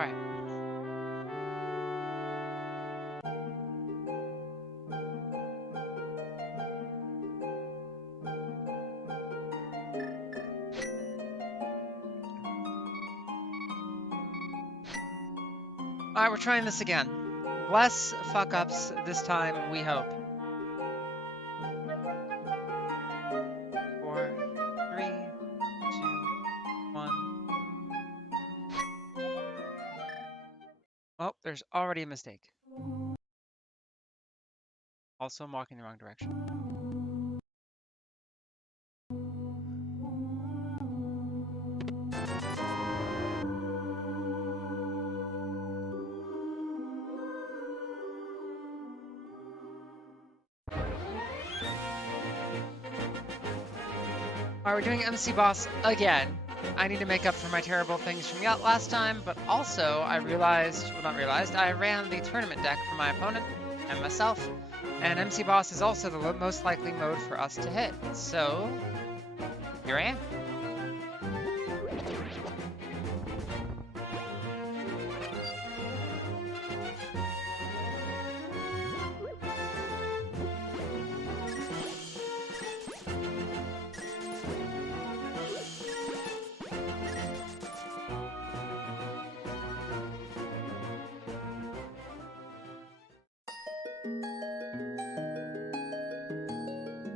Alright. Alright, we're trying this again. Less fuck-ups this time, we hope. 4, 3, 2, 1. Oh, there's already a mistake. Also, I'm walking the wrong direction. Alright, we're doing MCBoss again. I need to make up for my terrible things from last time, but also I realized, well not realized, I ran the tournament deck for my opponent and myself, and MCBoss is also the most likely mode for us to hit. So, here I am.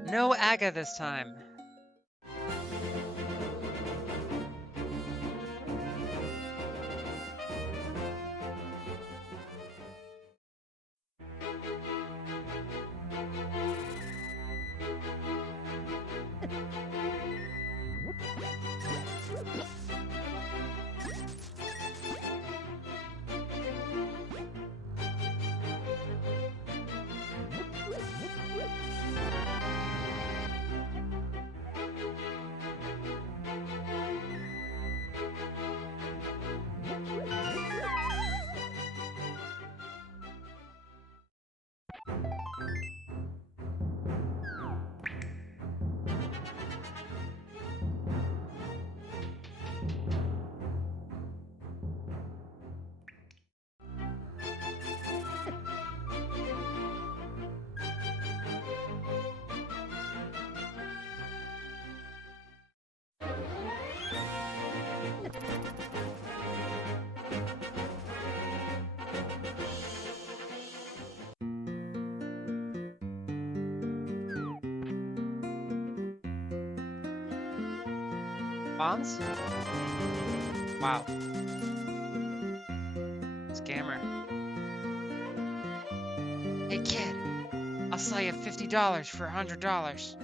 No Aga this time. Bonds? Wow. Scammer. Hey kid, I'll sell you $50 for $100.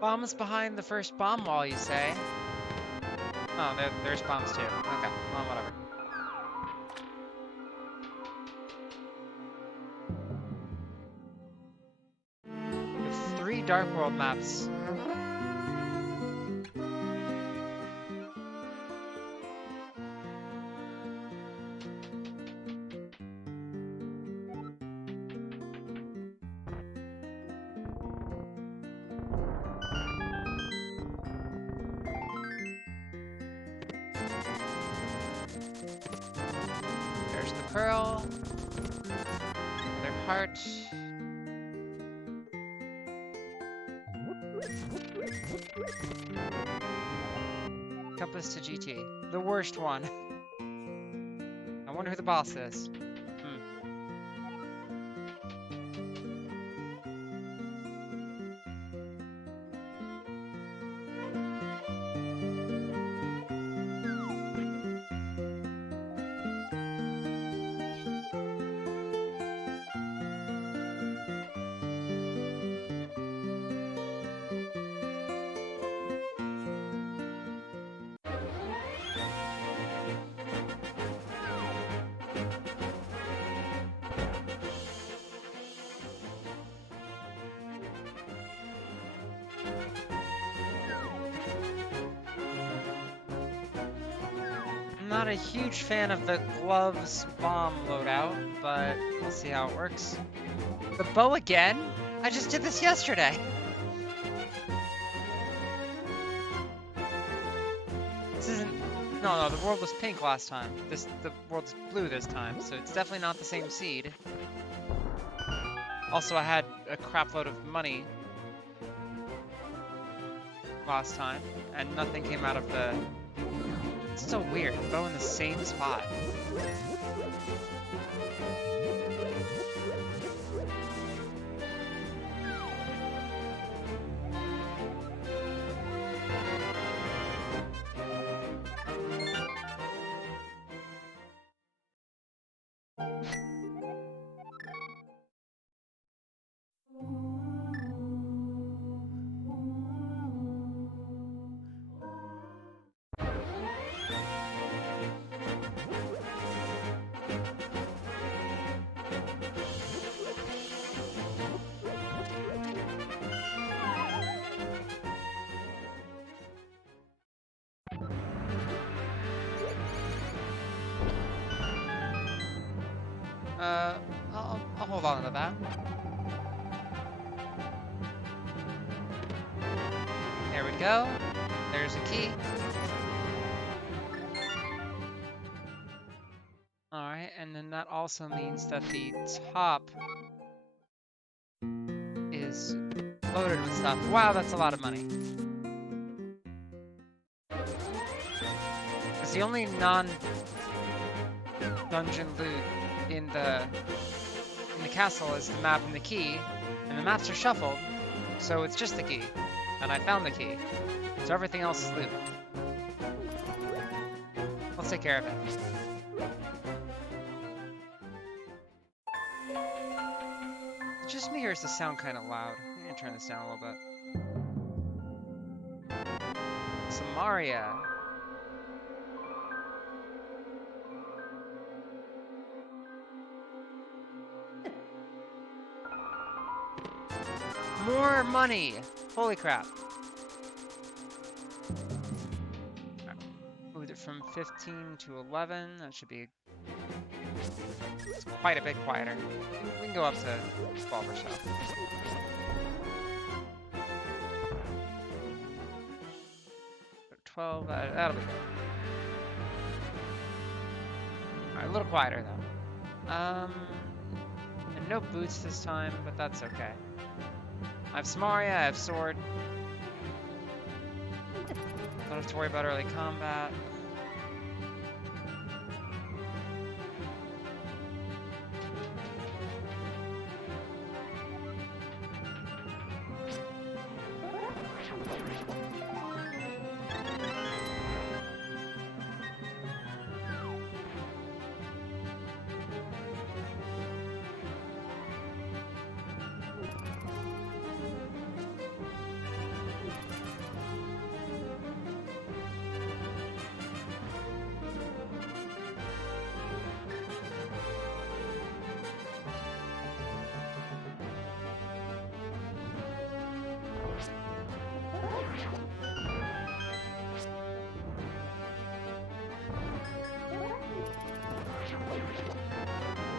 Bombs behind the first bomb wall, you say? Oh, there's bombs too. Okay, well, whatever. We have 3 Dark World maps. There's the pearl. Another heart. Compass to GT. The worst one. I wonder who the boss is. I'm not a huge fan of the gloves bomb loadout, but we'll see how it works. The bow again? I just did this yesterday. This isn't... No, the world was pink last time. The world's blue this time, so it's definitely not the same seed. Also, I had a crap load of money last time, and nothing came out of the... It's so weird, bow in the same spot. I'll hold on to that. There we go. There's a key. Alright, and then that also means that the top is loaded with stuff. Wow, that's a lot of money. It's the only non-dungeon loot in the castle is the map and the key, and the maps are shuffled, so it's just the key. And I found the key, so everything else is loot. Let's take care of it. Is it just me, or is the sound kind of loud? I'm gonna turn this down a little bit. Samaria. More money! Holy crap. Moved it from 15 to 11. That should be... It's quite a bit quieter. We can go up to 12 or so. So 12, that'll be good. Alright, a little quieter though. And no boots this time, but that's okay. I have Samaria, I have Sword. Don't have to worry about early combat.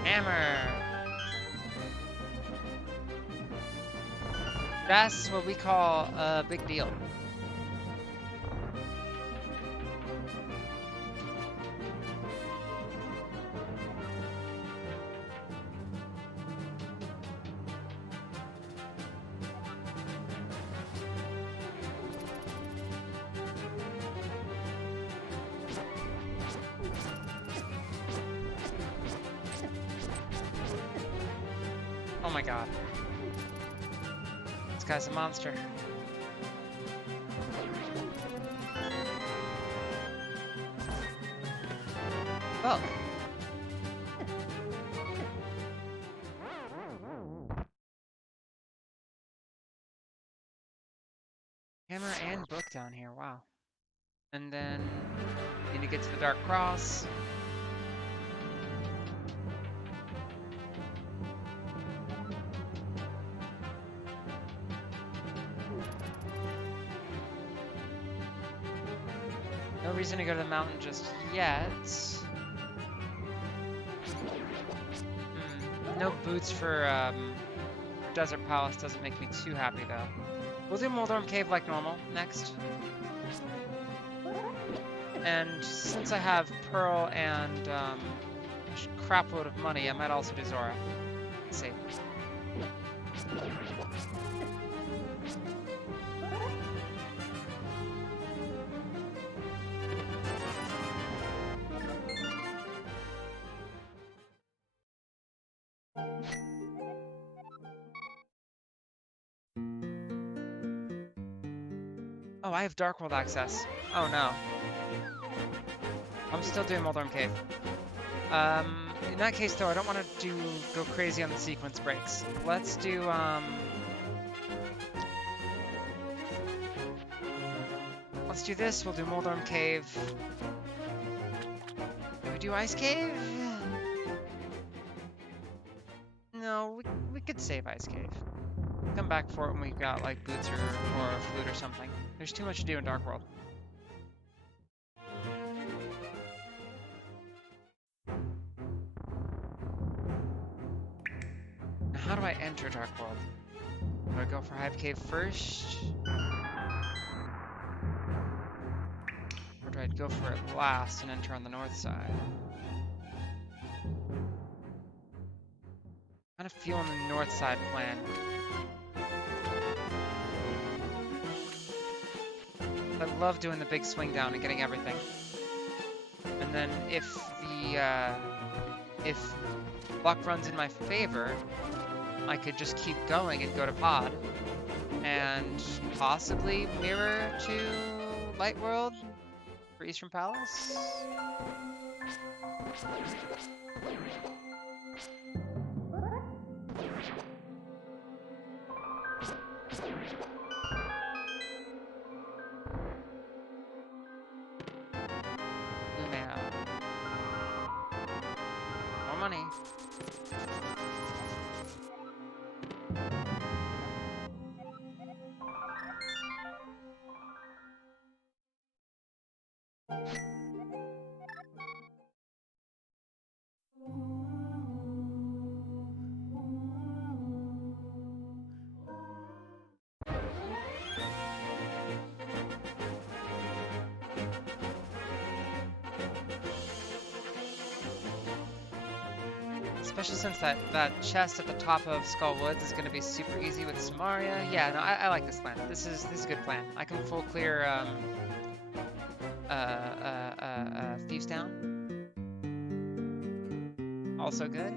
Hammer! That's what we call a big deal. my god. This guy's a monster. Well. Hammer and book down here, wow. And then need to get to the Dark Cross. No reason to go to the mountain just yet. No boots for Desert Palace doesn't make me too happy though. We'll do Moldorm Cave like normal next. And since I have Pearl and a crap load of money, I might also do Zora. Let's see. Oh, I have Dark World access. Oh no. I'm still doing Moldorm Cave. In that case though, I don't want to go crazy on the sequence breaks. Let's do this. We'll do Moldorm Cave. Do we do Ice Cave? No, we could save Ice Cave. Come back for it when we've got like boots or a flute or something. There's too much to do in Dark World. Now, how do I enter Dark World? Do I go for Hive Cave first? Or do I go for it last and enter on the north side? I'm kind of feeling the north side plan. I love doing the big swing down and getting everything. And then if luck runs in my favor, I could just keep going and go to Pod and possibly mirror to Light World for Eastern Palace. Money. Especially since that chest at the top of Skull Woods is going to be super easy with Samaria. Yeah, no, I like this plan. This is a good plan. I can full clear Thieves Town. Also good.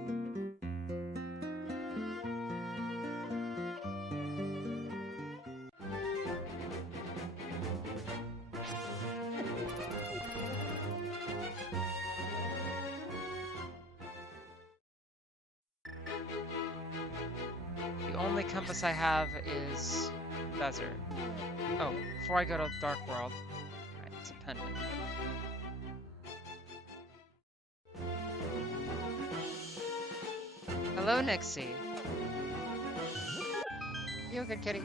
The only compass I have is desert. Oh, before I go to Dark World. Alright, it's a pendant. Hello, Nixie. You a good kitty?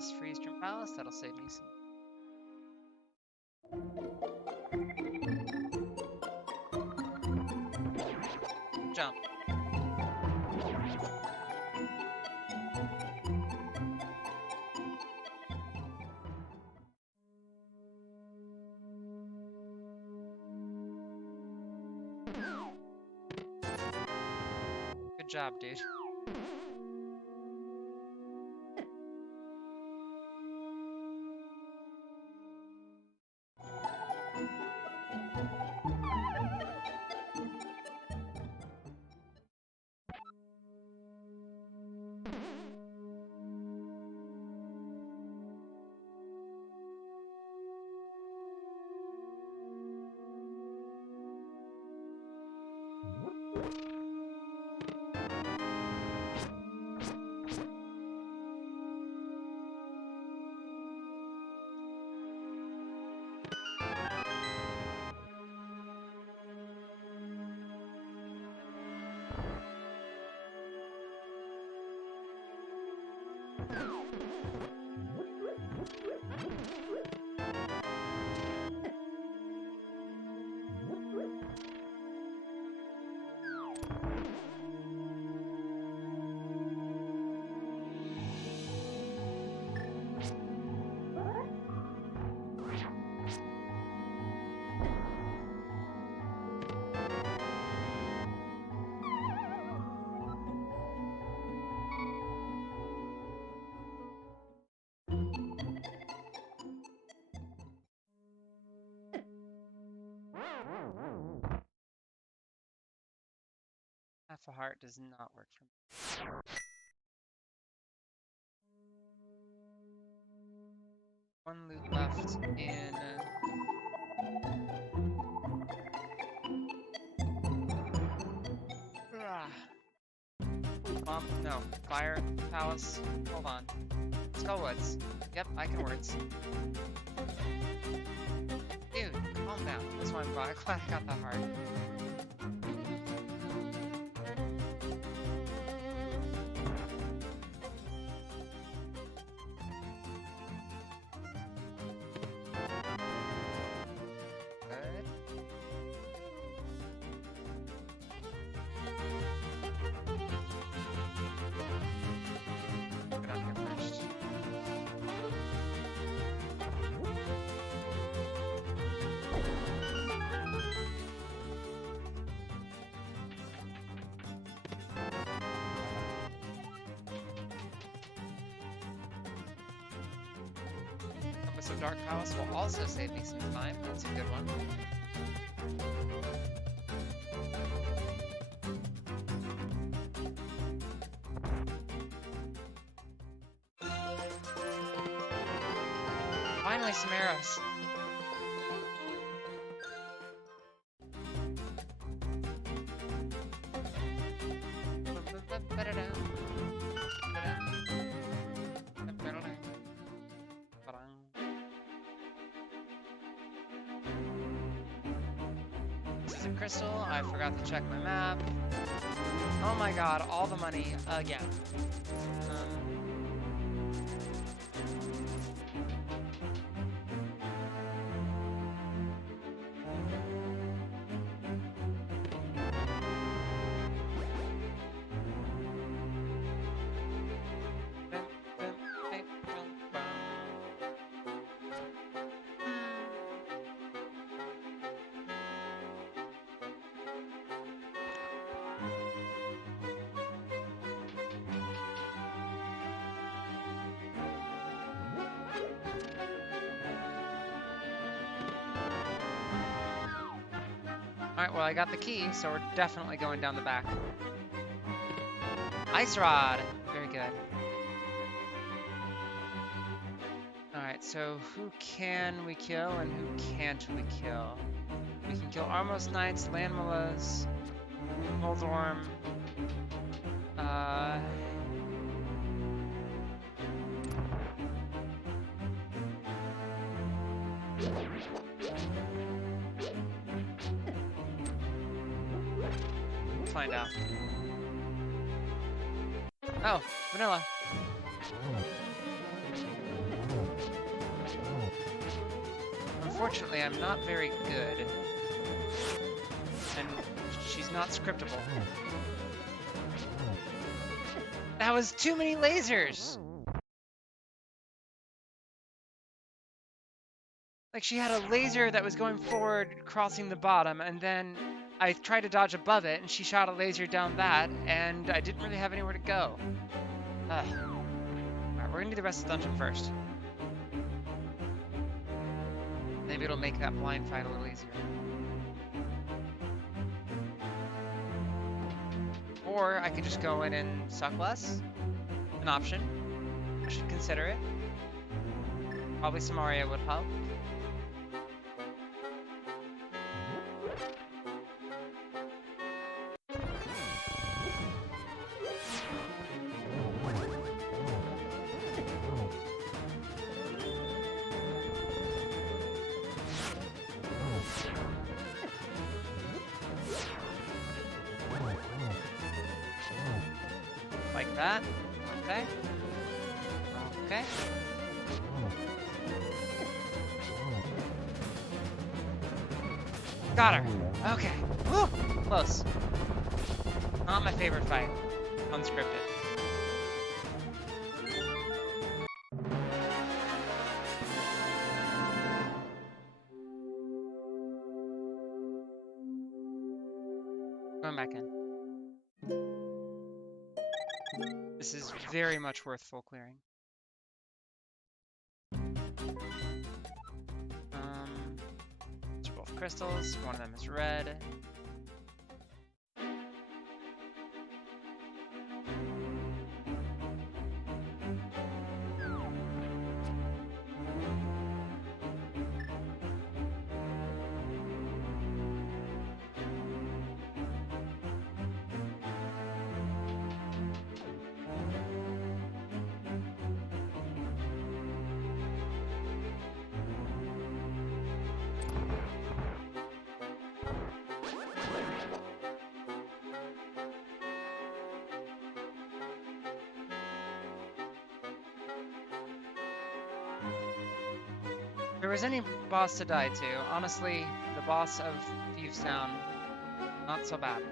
this Freestrom Palace. That'll save me some. Jump. Good job, dude. Half a heart does not work for me. One loot left in. No, Fire Palace. Hold on. Skullwoods. Yep, I can words. Dude, calm down. That's why I'm glad I got that heart. So Dark Palace will also save me some time. That's a good one. Finally, some arrows. Crystal, I forgot to check my map. Oh my god, all the money again. Alright, well I got the key, so we're definitely going down the back. Ice Rod! Very good. Alright, so who can we kill and who can't we kill? We can kill Armos Knights, Landmillas, Moldorm, find out. Oh, vanilla. unfortunately, I'm not very good. And she's not scriptable. That was too many lasers! Like, she had a laser that was going forward, crossing the bottom, and then I tried to dodge above it, and she shot a laser down that, and I didn't really have anywhere to go. Alright, we're gonna do the rest of the dungeon first. Maybe it'll make that blind fight a little easier. Or I could just go in and suck less. An option. I should consider it. Probably some Aria would help. Like that. Okay. Okay. Got her. Okay. Woo! Close. Not my favorite fight. Unscripted. Going back in. This is very much worth full clearing. These are both crystals. One of them is red. If there was any boss to die to, honestly, the boss of Thieves Town, not so bad.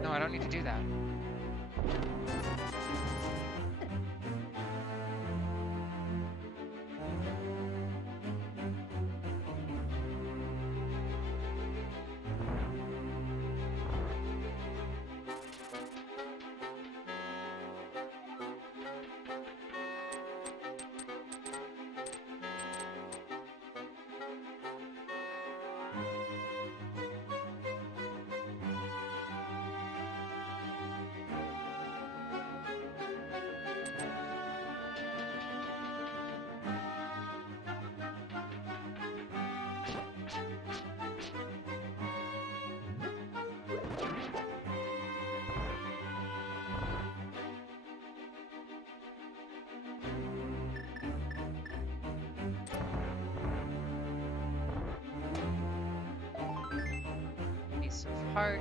No, I don't need to do that. Piece of heart.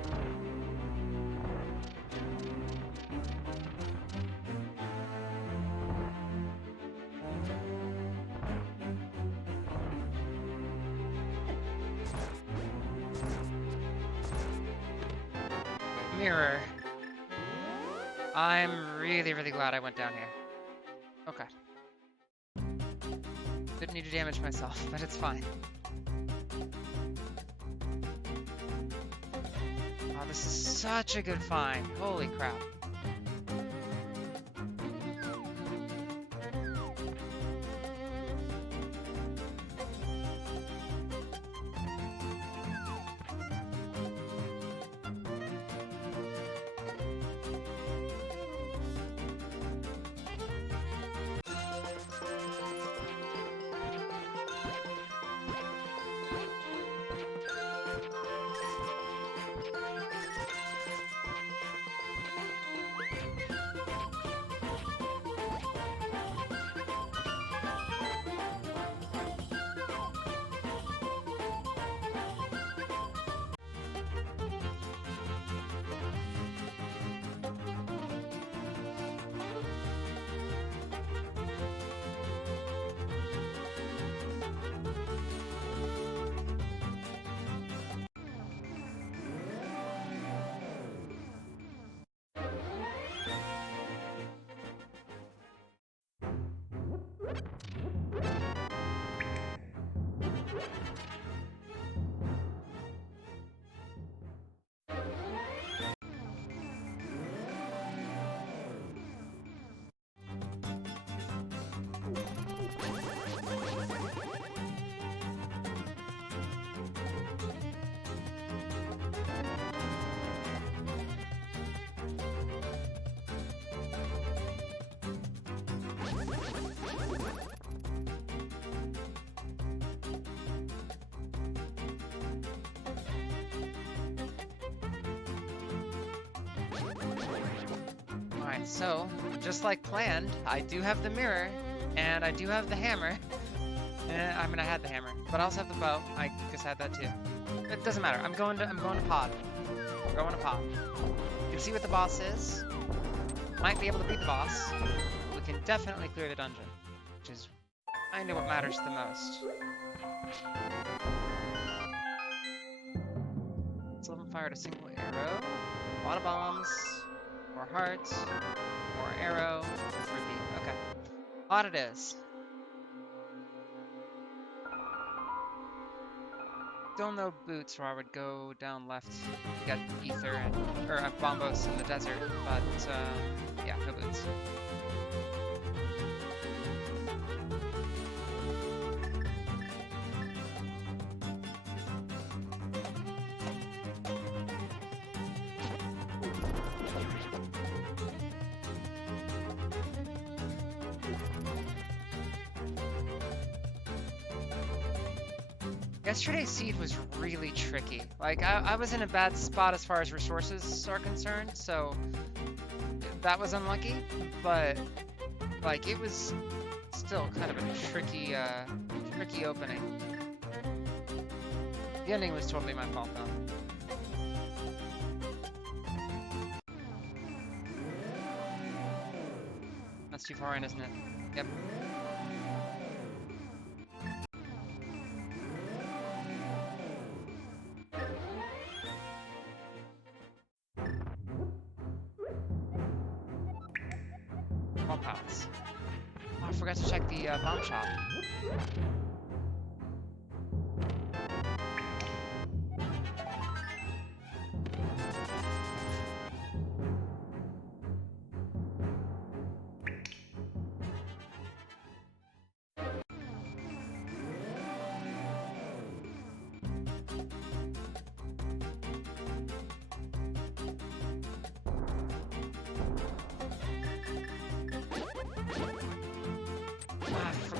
Mirror. I'm really, really glad I went down here. Okay. Didn't need to damage myself, but it's fine. Oh, this is such a good find. Holy crap. So, just like planned, I do have the mirror, and I do have the hammer. I mean, I had the hammer, but I also have the bow. I guess I had that too. It doesn't matter. I'm going to pod. I'm going to pod. You can see what the boss is. Might be able to beat the boss. We can definitely clear the dungeon, which is kind of what matters the most. Let's let him fire a single arrow. A lot of bombs. More hearts. More arrow. Repeat. Okay. A lot it is. Still no boots where I would go down left to get ether or bombos in the desert, but yeah, no boots. Yesterday's seed was really tricky. Like, I was in a bad spot as far as resources are concerned, so that was unlucky, but, like, it was still kind of a tricky, tricky opening. The ending was totally my fault, though. That's too far in, isn't it? Yep. More pallets. Oh, I forgot to check the bomb shop.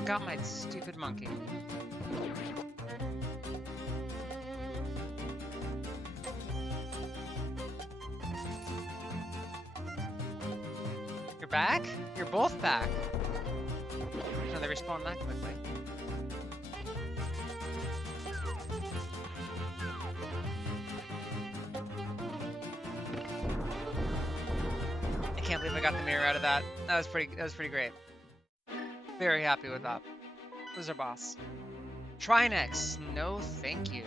Got my stupid monkey. You're back? You're both back. No, they respawn that quickly. I can't believe I got the mirror out of that. That was pretty great. Very happy with that. Who's our boss? Trinex, no thank you.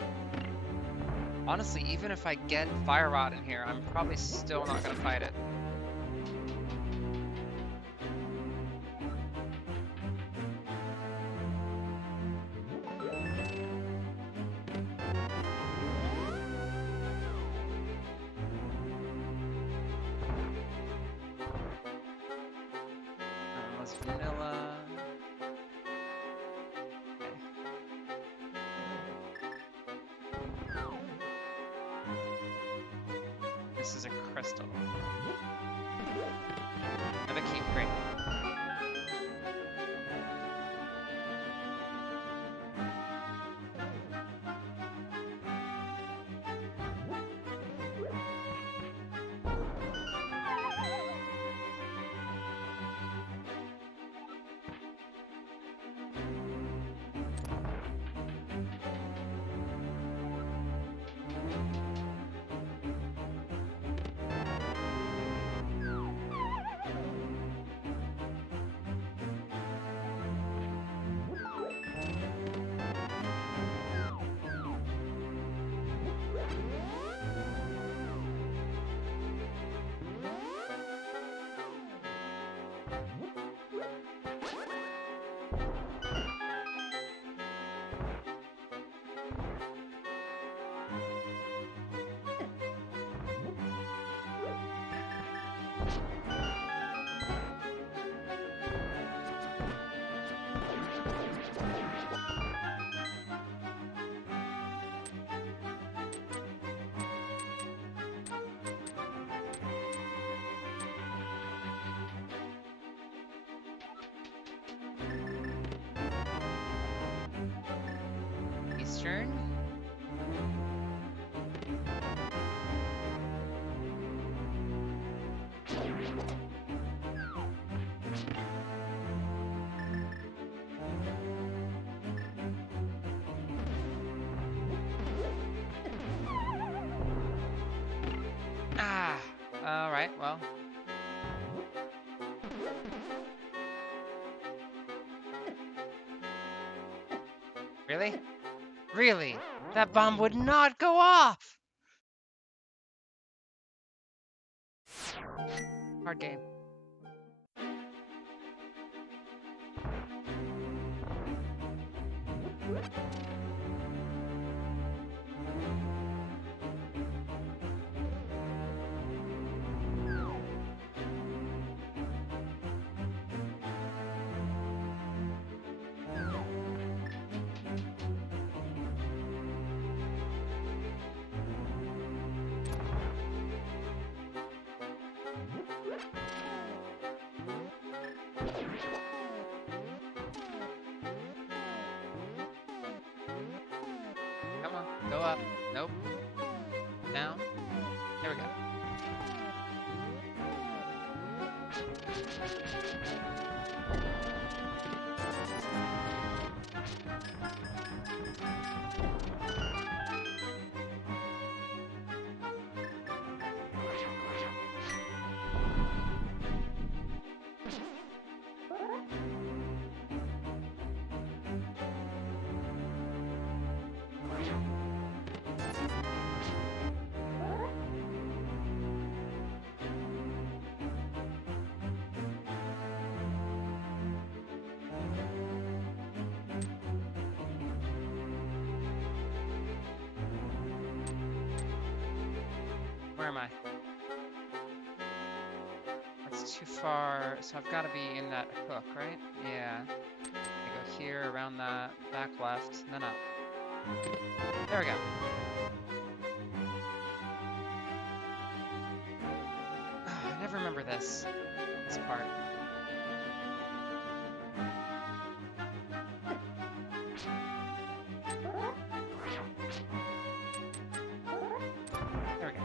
Honestly, even if I get Fire Rod in here, I'm probably still not gonna fight it. Let's vanilla. This is a crystal. Another key, great. Eastern. Alright, well. Really? Really? That bomb would not go off! Hard game. Come on, go up. Nope. Down. There we go. Where am I? That's too far, so I've got to be in that hook, right? Yeah. I go here, around that, back left, and then up. There we go. Oh, I never remember this part. There we go.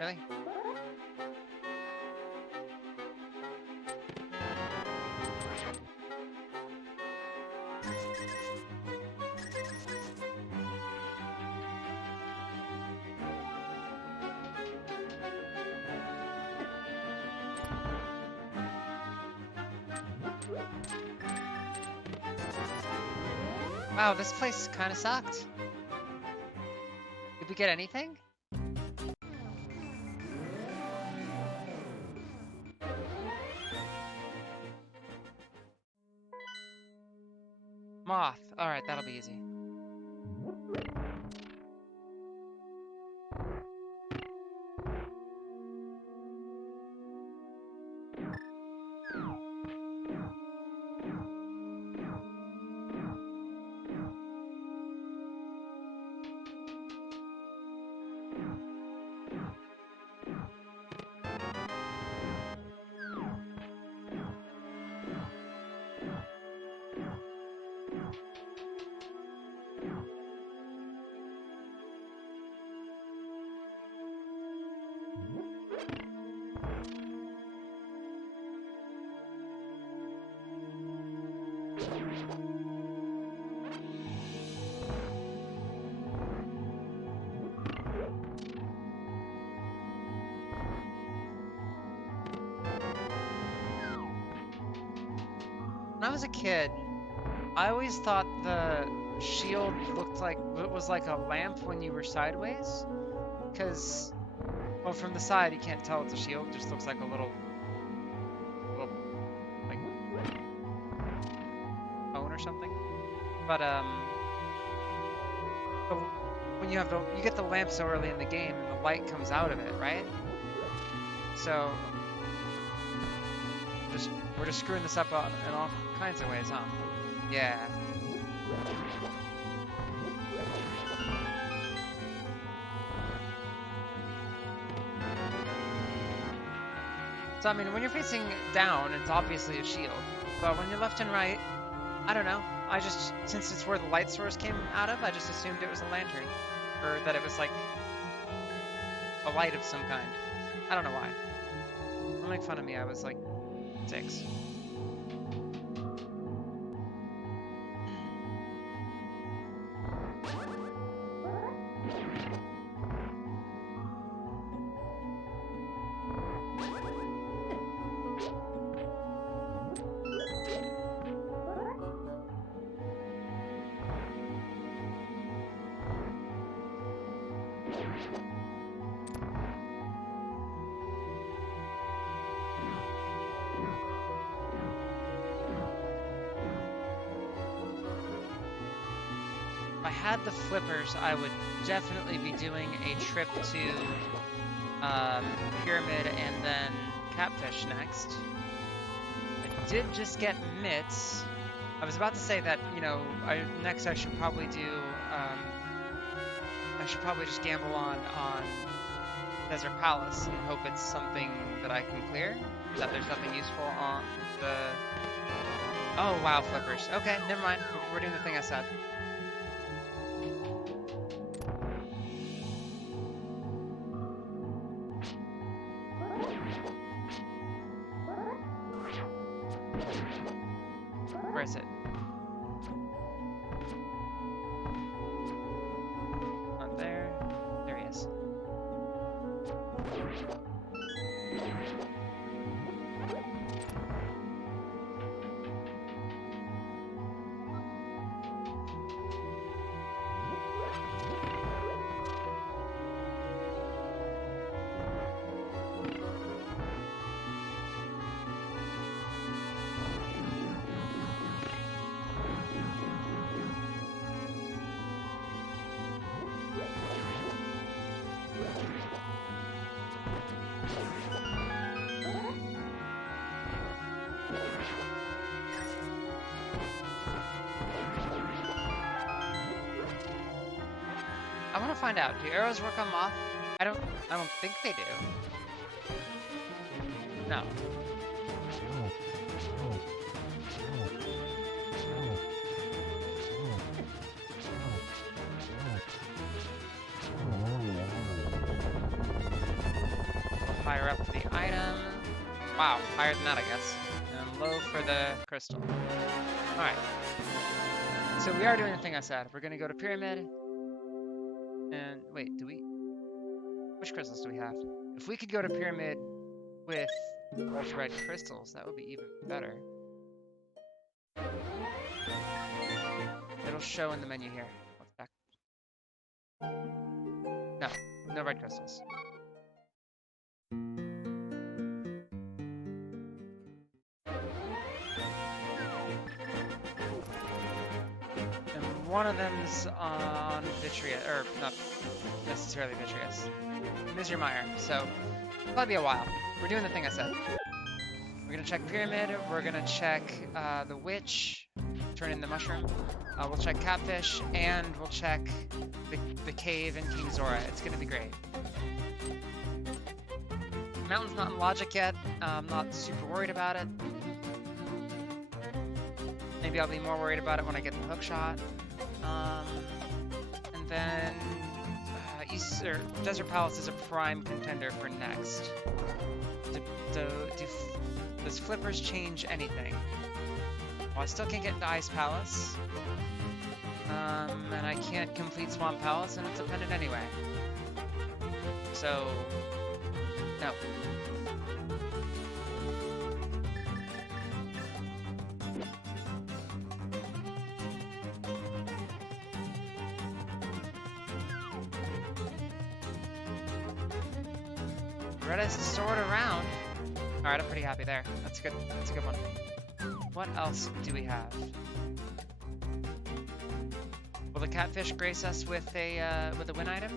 Really? Wow, this place kind of sucked. Did we get anything? Moth. Alright, that'll be easy. When I was a kid, I always thought the shield looked like it was like a lamp when you were sideways, because, well, from the side you can't tell it's a shield. It just looks like a little like phone or something. But when you get the lamp so early in the game, and the light comes out of it, right? So we're just screwing this up in all kinds of ways, huh? Yeah. So I mean, when you're facing down, it's obviously a shield. But when you're left and right, I don't know. I just, since it's where the light source came out of, I just assumed it was a lantern. Or that it was like a light of some kind. I don't know why. Don't make fun of me, I was like 6. If I had the flippers, I would definitely be doing a trip to Pyramid and then Catfish next. I did just get mitts. I was about to say that, you know, next I should probably do, I should probably just gamble on Desert Palace and hope it's something that I can clear, that there's nothing useful on the... Oh, wow, flippers. Okay, never mind. We're doing the thing I said. Where is it? Not there. There he is. I want to find out. Do arrows work on moth? I don't think they do. No. Higher up for the item. Wow, higher than that, I guess. And low for the crystal. Alright. So we are doing the thing I said. We're gonna go to Pyramid. And wait, which crystals do we have? If we could go to Pyramid with ultra red crystals, that would be even better. It'll show in the menu here. Let's back. No red crystals. One of them's on Vitreous, or not necessarily Vitreous, Misermeyer, so it'll probably be a while. We're doing the thing I said. We're gonna check Pyramid, we're gonna check the Witch, turn in the Mushroom, we'll check Catfish, and we'll check the cave in King Zora. It's gonna be great. Mountain's not in logic yet, I'm not super worried about it. Maybe I'll be more worried about it when I get the hook shot. And then Desert Palace is a prime contender for next. Does Flippers change anything? Well, I still can't get into Ice Palace. And I can't complete Swamp Palace, and it's appended anyway. So, no. Reddit's stored around. Alright, I'm pretty happy there. That's good. That's a good one. What else do we have? Will the Catfish grace us with a win item?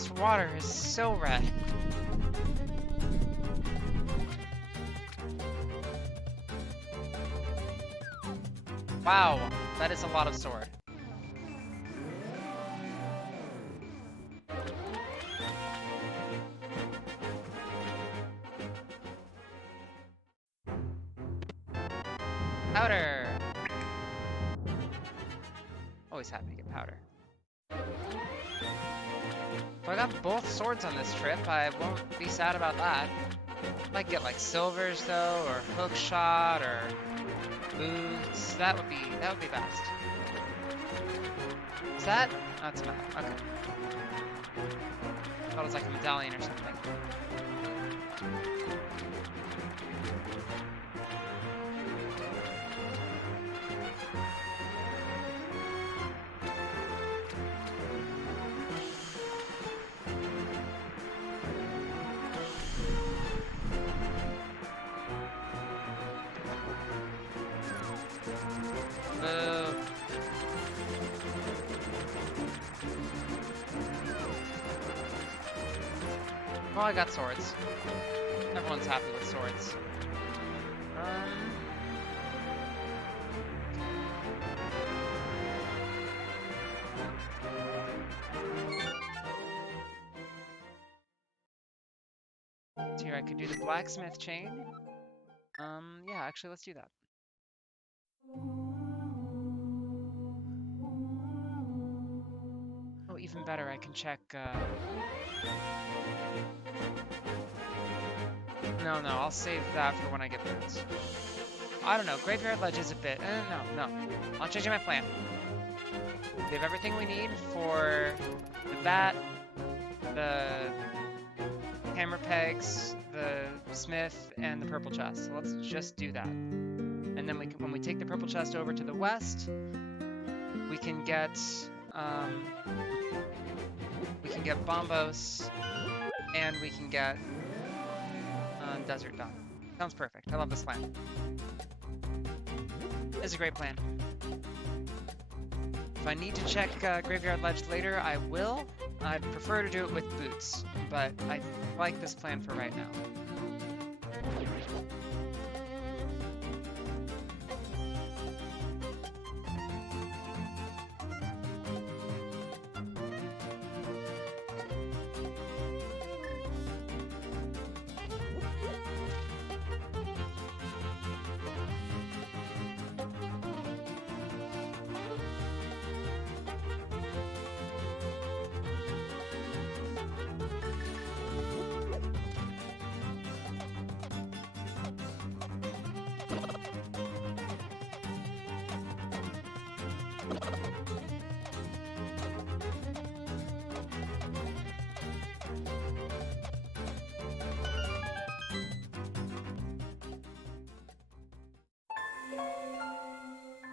This water is so red. Wow, that is a lot of sword. Powder! Always happy to get powder. If I got both swords on this trip, I won't be sad about that. Might get like silvers though, or hook shot, or boots. That would be best. Is that? Oh, it's not. Okay. I thought it was like a medallion or something. Well, I got swords. Everyone's happy with swords. Here, I could do the blacksmith chain. Yeah, actually, let's do that. Oh, even better, I can check, No, I'll save that for when I get boots. I don't know, Graveyard Ledge is a bit... no. I'm changing my plan. We have everything we need for the bat, the hammer pegs, the smith, and the purple chest. So let's just do that. And then when we take the purple chest over to the west, we can get Bombos, and we can get Desert Dawn. Sounds perfect. I love this plan. It's a great plan. If I need to check Graveyard Ledge later, I will. I'd prefer to do it with boots, but I like this plan for right now.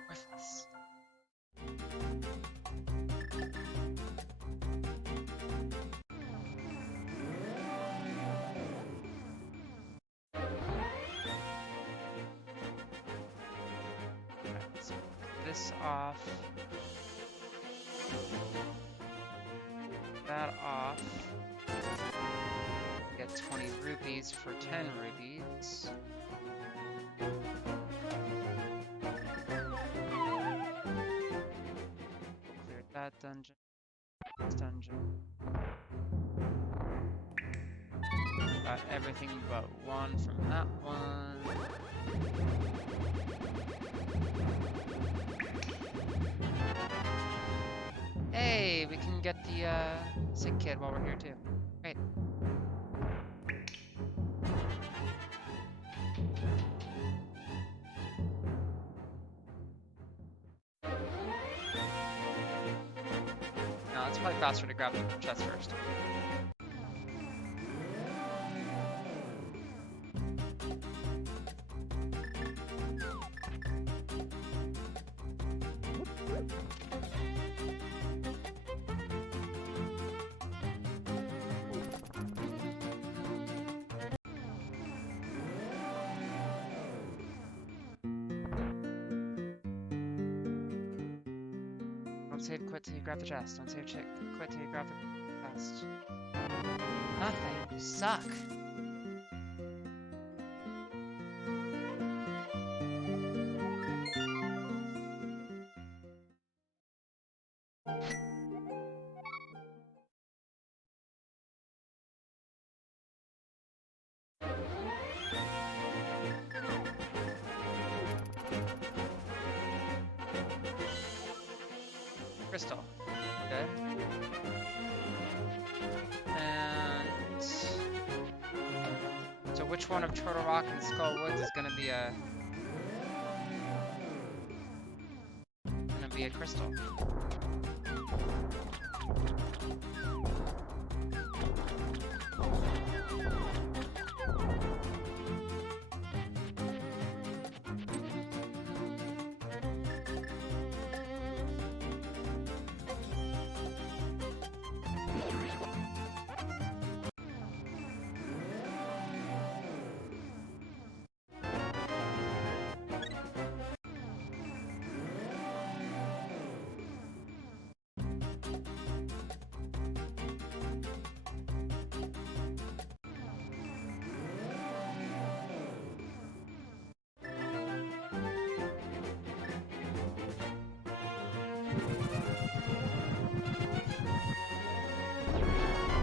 Worthless. Let's put this off. That off. Get 20 rupees for 10 rupees. Cleared that dungeon. This dungeon. Got everything but one from that one. Hey, we can get the sick kid while we're here too. Great. No, it's probably faster to grab the chest first. Don't save quit till you grab the chest. Don't save quit till you grab the chest. fast. Nothing. You suck. Crystal. Good. And so which one of Turtle Rock and Skull Woods is gonna be a crystal?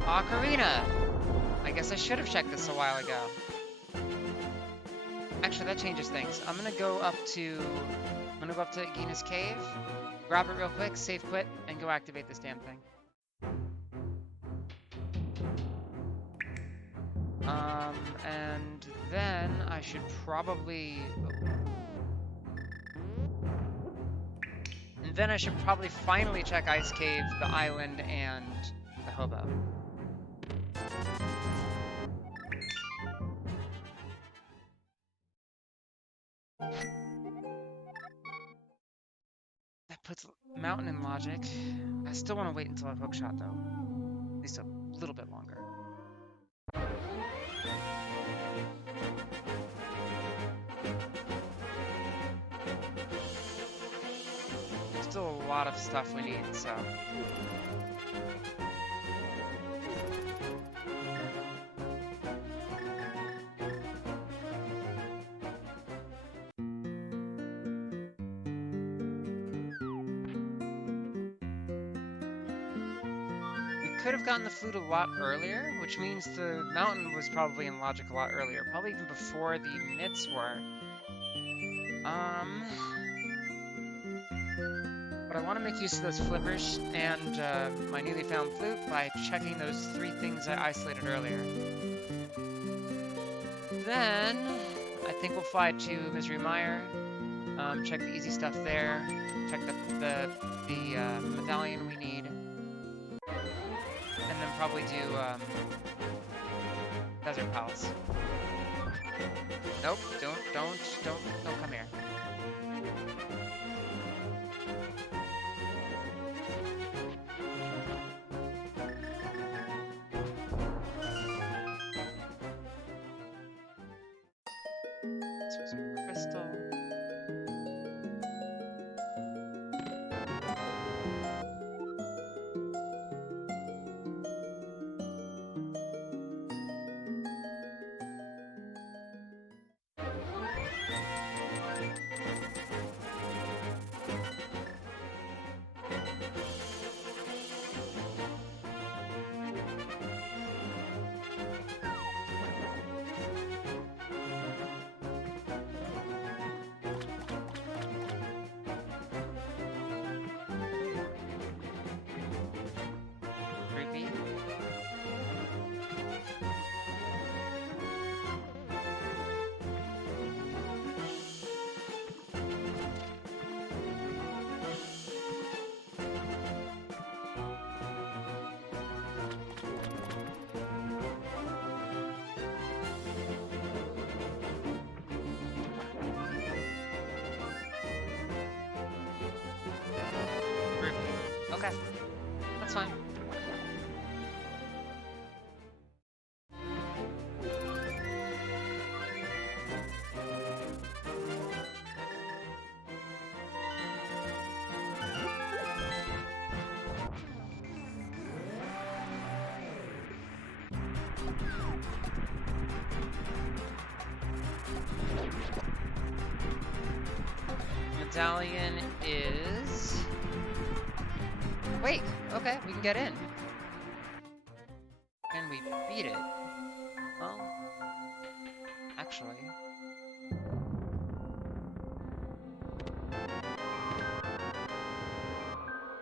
Ocarina! I guess I should have checked this a while ago. Actually, that changes things. I'm gonna go up to Gina's cave, grab it real quick, save quit, and go activate this damn thing. And then I should probably... And then I should probably finally check Ice Cave, the island, and the hobo. That puts Mountain in logic. I still want to wait until I have hookshot, though. At least a little bit longer. There's still a lot of stuff we need, so... Could have gotten the flute a lot earlier, which means the mountain was probably in logic a lot earlier, probably even before the nits were. But I want to make use of those flippers and my newly found flute by checking those 3 things I isolated earlier. Then I think we'll fly to Misery Mire, check the easy stuff there, check the medallion we need. And then probably do Desert Palace. Nope, don't come here. This was a crystal. Okay, that's fine. medallion is... Wait, okay, we can get in. Can we beat it? Well, actually...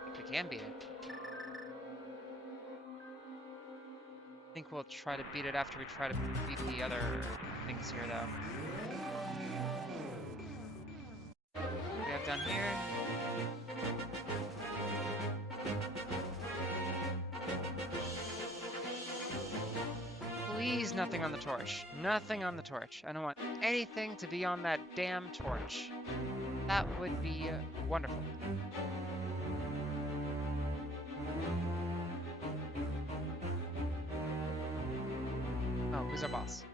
I think we can beat it. I think we'll try to beat it after we try to beat the other things here, though. What do we have down here? Please, nothing on the torch. Nothing on the torch. I don't want anything to be on that damn torch. That would be wonderful. Oh, who's our boss?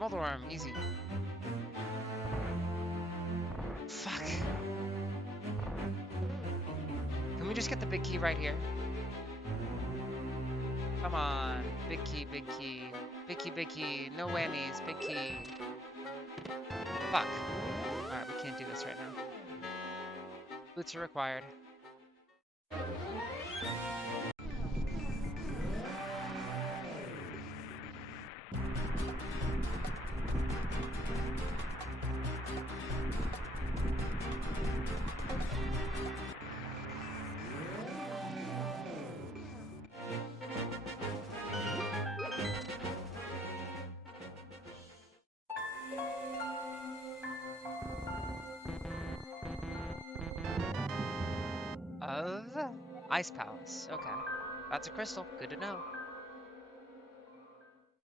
Moldworm, easy. Fuck. Can we just get the big key right here? Come on. Big key, big key. Big key, big key. No whammies, big key. Fuck. Alright, we can't do this right now. Boots are required. Of Ice Palace. Okay. That's a crystal. Good to know.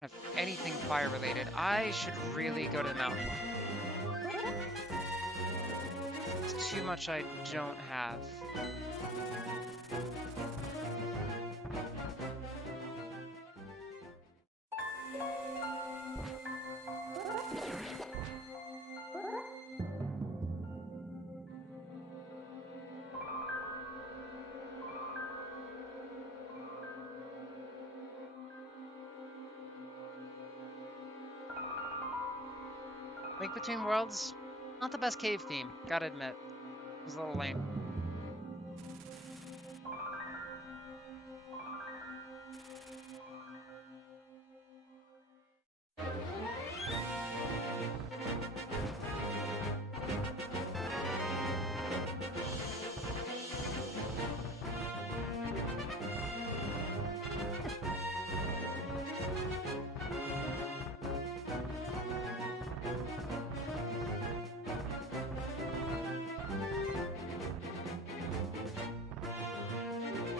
If anything fire related, I should really go to the mountain. It's too much I don't have. Link Between Worlds, not the best cave theme, gotta admit. It was a little lame.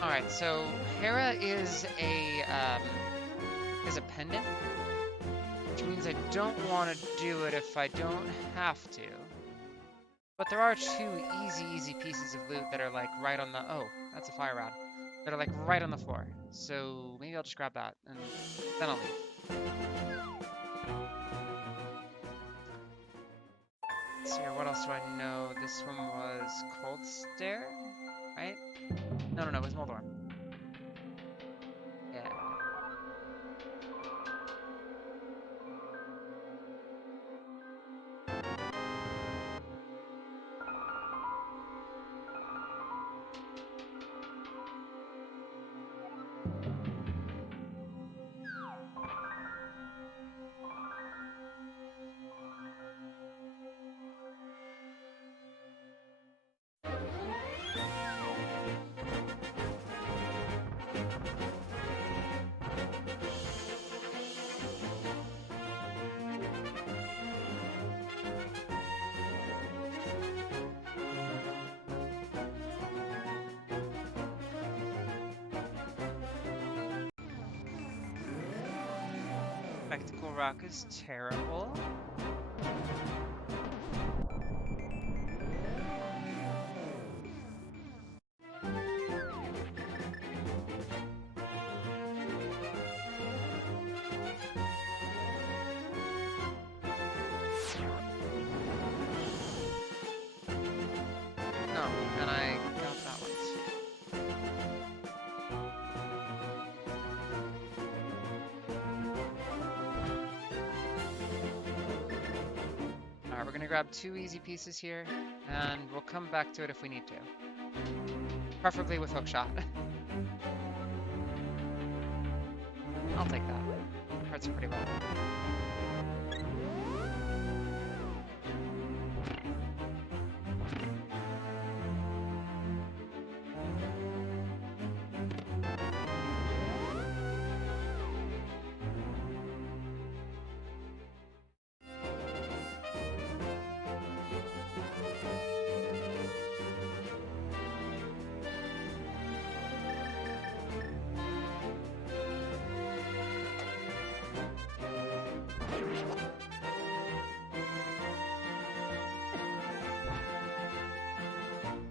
Alright, so Hera is a pendant, which means I don't want to do it if I don't have to. But there are two easy pieces of loot that are like right on the... Oh, that's a fire rod. That are like right on the floor. So maybe I'll just grab that, and then I'll leave. Let's see here, what else do I know? This one was Cold Stare, right? No, it was Moldorm. Yeah. Spectacle Rock is terrible. No, and I got that one. Alright, we're gonna grab 2 easy pieces here, and we'll come back to it if we need to. Preferably with hookshot. I'll take that. Hurts pretty well.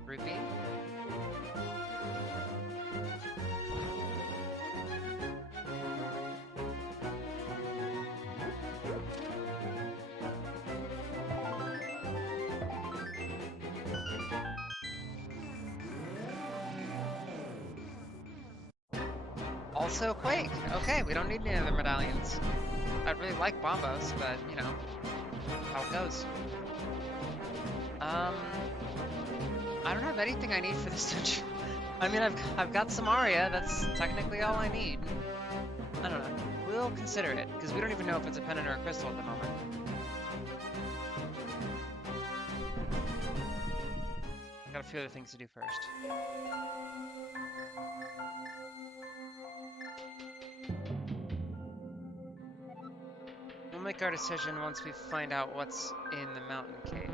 Rupee. Also Quake. Okay, we don't need any other medallions. I'd really like Bombos, but, you know, how it goes. I don't have anything I need for this dungeon. I mean, I've got some Aria. That's technically all I need. I don't know. We'll consider it, because we don't even know if it's a pendant or a crystal at the moment. Got a few other things to do first. We'll make our decision once we find out what's in the mountain cave.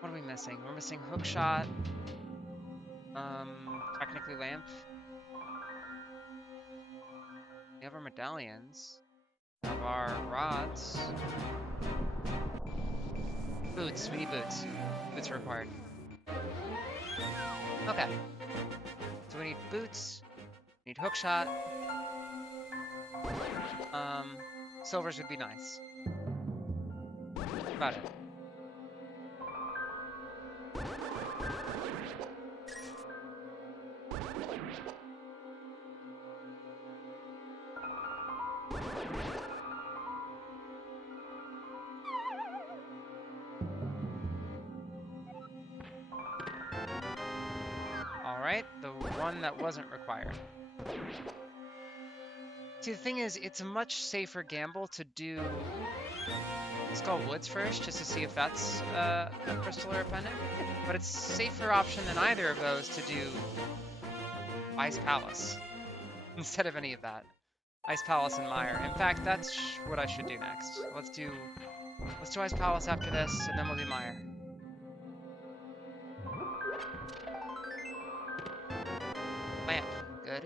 What are we missing? We're missing hookshot. Technically lamp. We have our medallions. We have our rods. Boots. We need boots. Boots are required. Okay. So we need boots. We need hookshot. Silvers would be nice. That's about it. Alright, the one that wasn't required. See, the thing is, it's a much safer gamble to do Skull Woods first, just to see if that's a crystal or a pendant. But it's a safer option than either of those to do Ice Palace instead of any of that. Ice Palace and Mire. In fact, that's what I should do next. Let's do Ice Palace after this, and then we'll do Mire. Lamp. Good.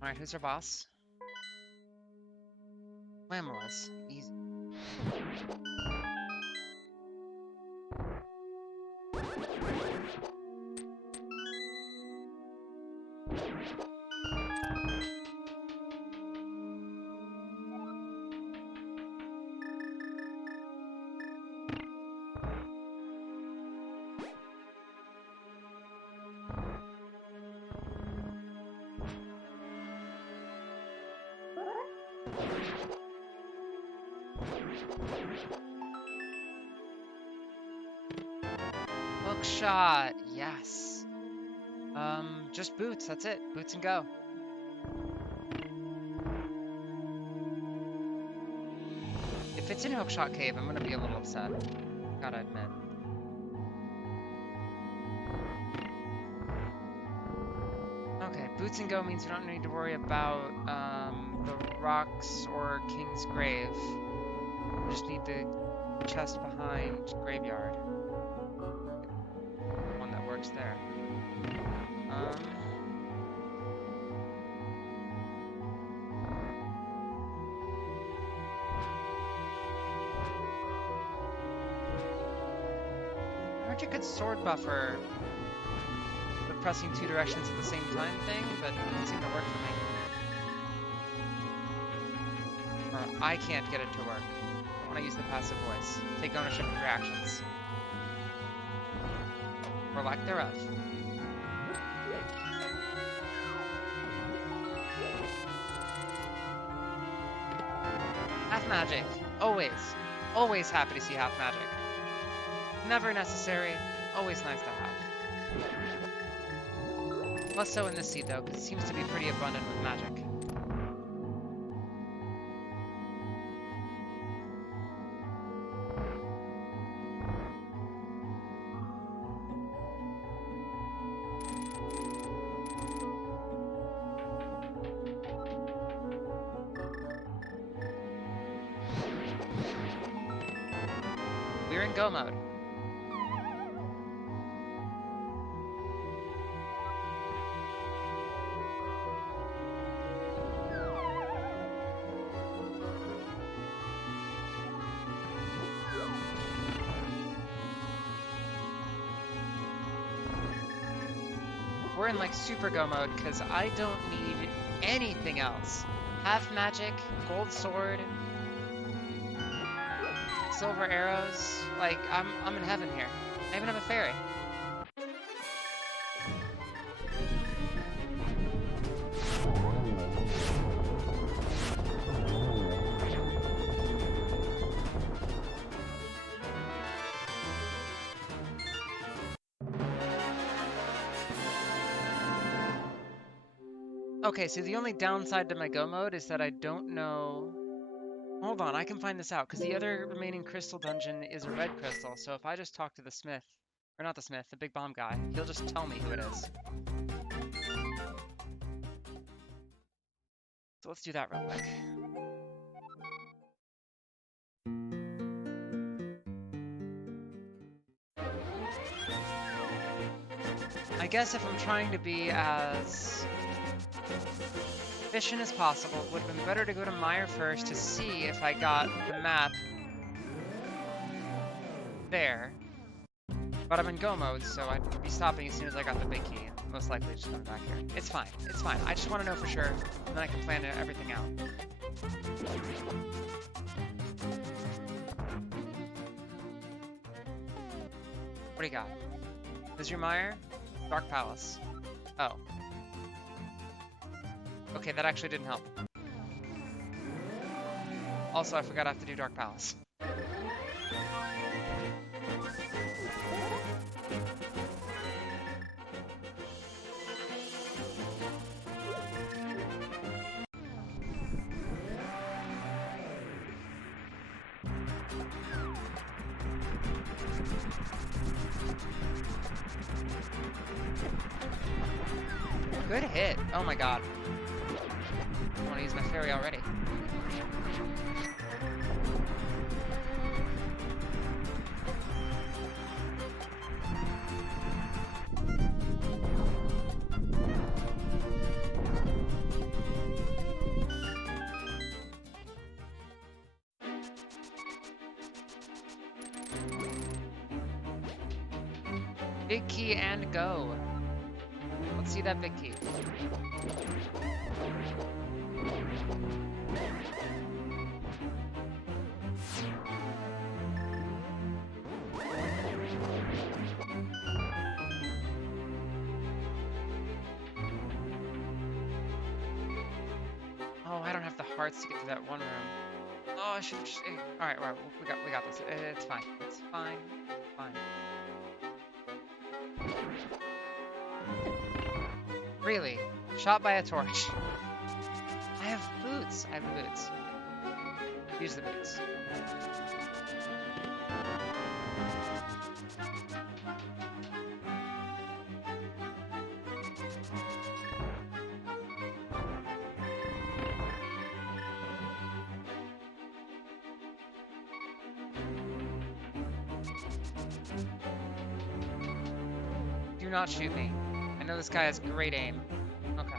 Alright, who's our boss? Whamless. Easy. Hook shot, yes. Just boots, that's it. Boots and go. If it's in Hookshot Cave, I'm gonna be a little upset. Gotta admit. Okay, boots and go means we don't need to worry about the rocks or King's Grave. We just need the chest behind Graveyard. The one that works there. Aren't you a good sword buffer? The pressing two directions at the same time thing, but it doesn't seem to work for me. Or I can't get it to work. I want to use the passive voice. Take ownership of your actions. Or lack thereof. Half magic. Always. Always happy to see half magic. Never necessary. Always nice to have. Less so in this seed though, because it seems to be pretty abundant with magic. We're in go mode. We're in like super go mode because I don't need anything else. Half magic, gold sword, silver arrows. Like I'm in heaven here. I even have a fairy. Okay, so the only downside to my go mode is that I don't know... Hold on, I can find this out, because the other remaining crystal dungeon is a red crystal, so if I just talk to the smith, or not the smith, the big bomb guy, he'll just tell me who it is. So let's do that real quick. I guess if I'm trying to be as efficient as possible, it would have been better to go to Meyer first to see if I got the map there. But I'm in go mode, so I'd be stopping as soon as I got the big key. Most likely just coming back here. It's fine, it's fine. I just want to know for sure, and then I can plan everything out. What do you got? Is Meyer? Dark Palace. Oh. Okay, that actually didn't help. Also, I forgot I have to do Dark Palace. Good hit. Oh my god. I want to use my fairy already. Big key and go. Let's see that big key. Oh, I don't have the hearts to get to that one room. Oh, I should have just. All right, we got this. It's fine. It's fine. Fine. Really? Shot by a torch. I have boots. I have the boots. Use the boots. Do not shoot me. I know this guy has great aim. Okay.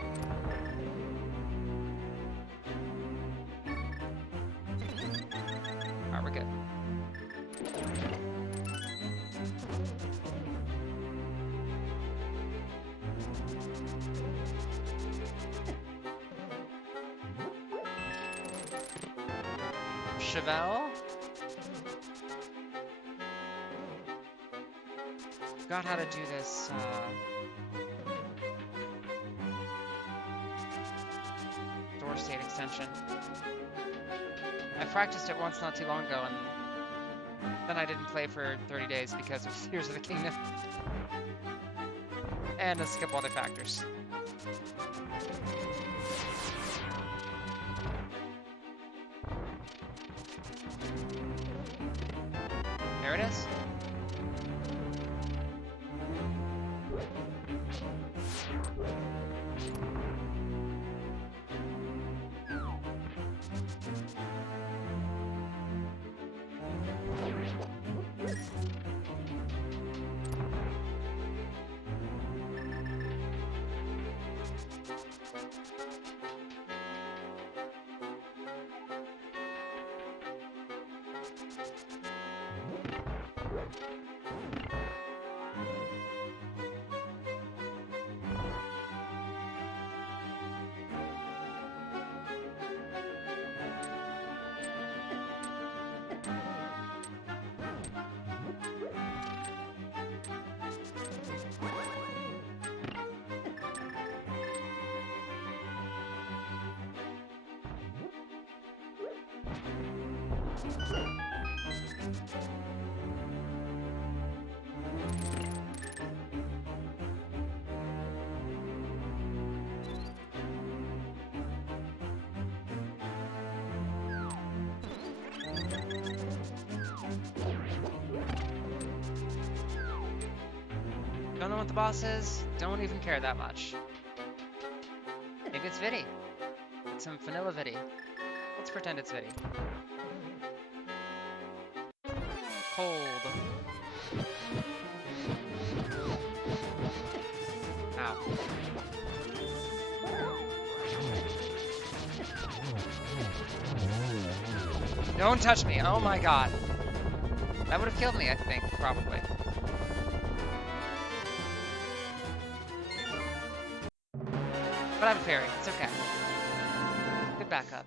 Alright, we're good. Chevelle? Forgot how to do this, door state extension. I practiced it once not too long ago, and then I didn't play for 30 days because of Tears of the Kingdom. And a skip other factors. There it is. Don't know what the boss is, don't even care that much. Maybe it's Viddy. It's some vanilla Viddy. Let's pretend it's Viddy. Cold. Ow. Don't touch me, oh my god. That would have killed me, I think, probably. But I have a fairy, it's okay. Good backup.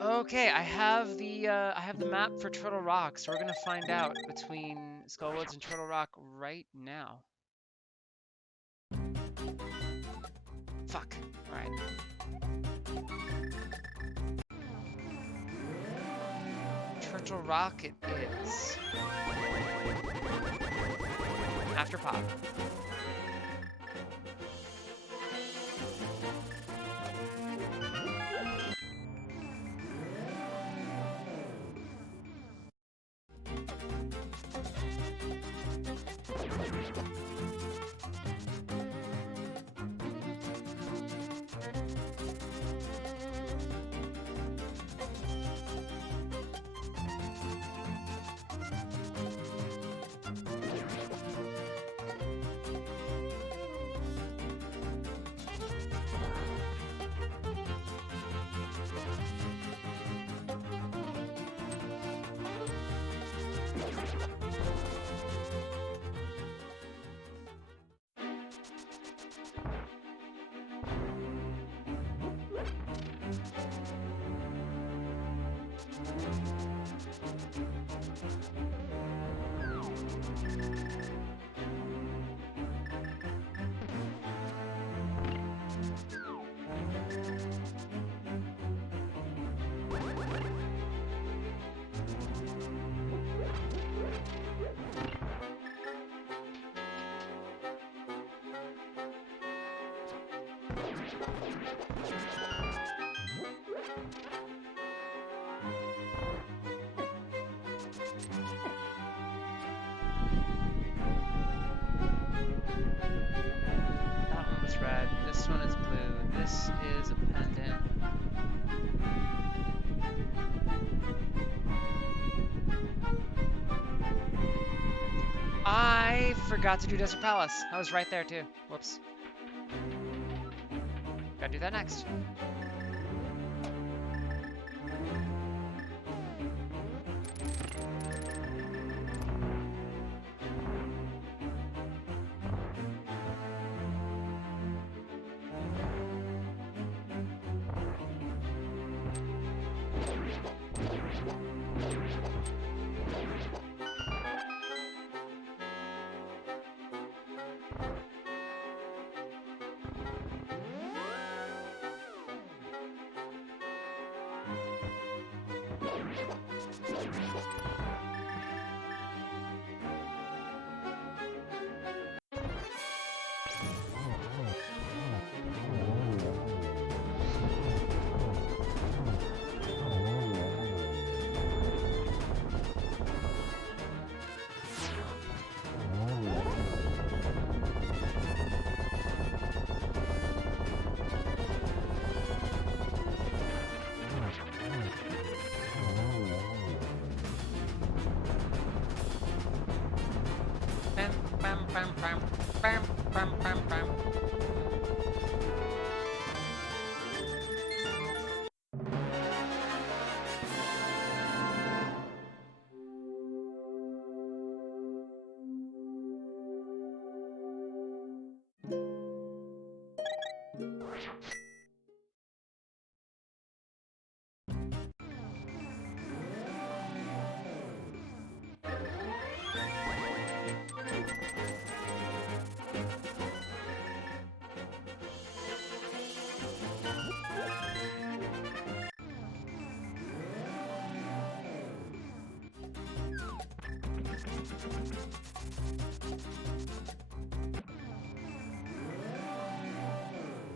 Okay, I have the map for Turtle Rock, so we're gonna find out between Skullwoods and Turtle Rock right now. Fuck. Alright. Turtle Rock it is. After pop. That one was red. This one is blue. This is a pendant. I forgot to do Desert Palace. I was right there too. Whoops. Gotta do that next. Bam, bam, bam, bam, bam, bam, bam, bam.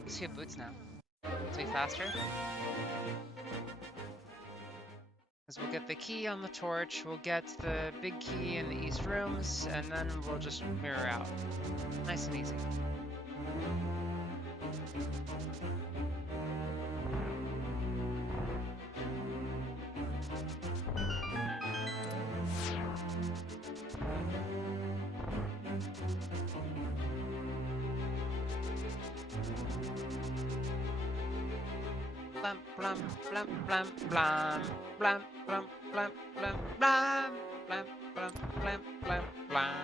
Let's get boots now. Let's be faster. Because we'll get the key on the torch, we'll get the big key in the east rooms, and then we'll just mirror out. Nice and easy. Blam, blam, blam, blam, blam, blam, blam, blam, blam, blam, blam, blam, blam, blam, blam.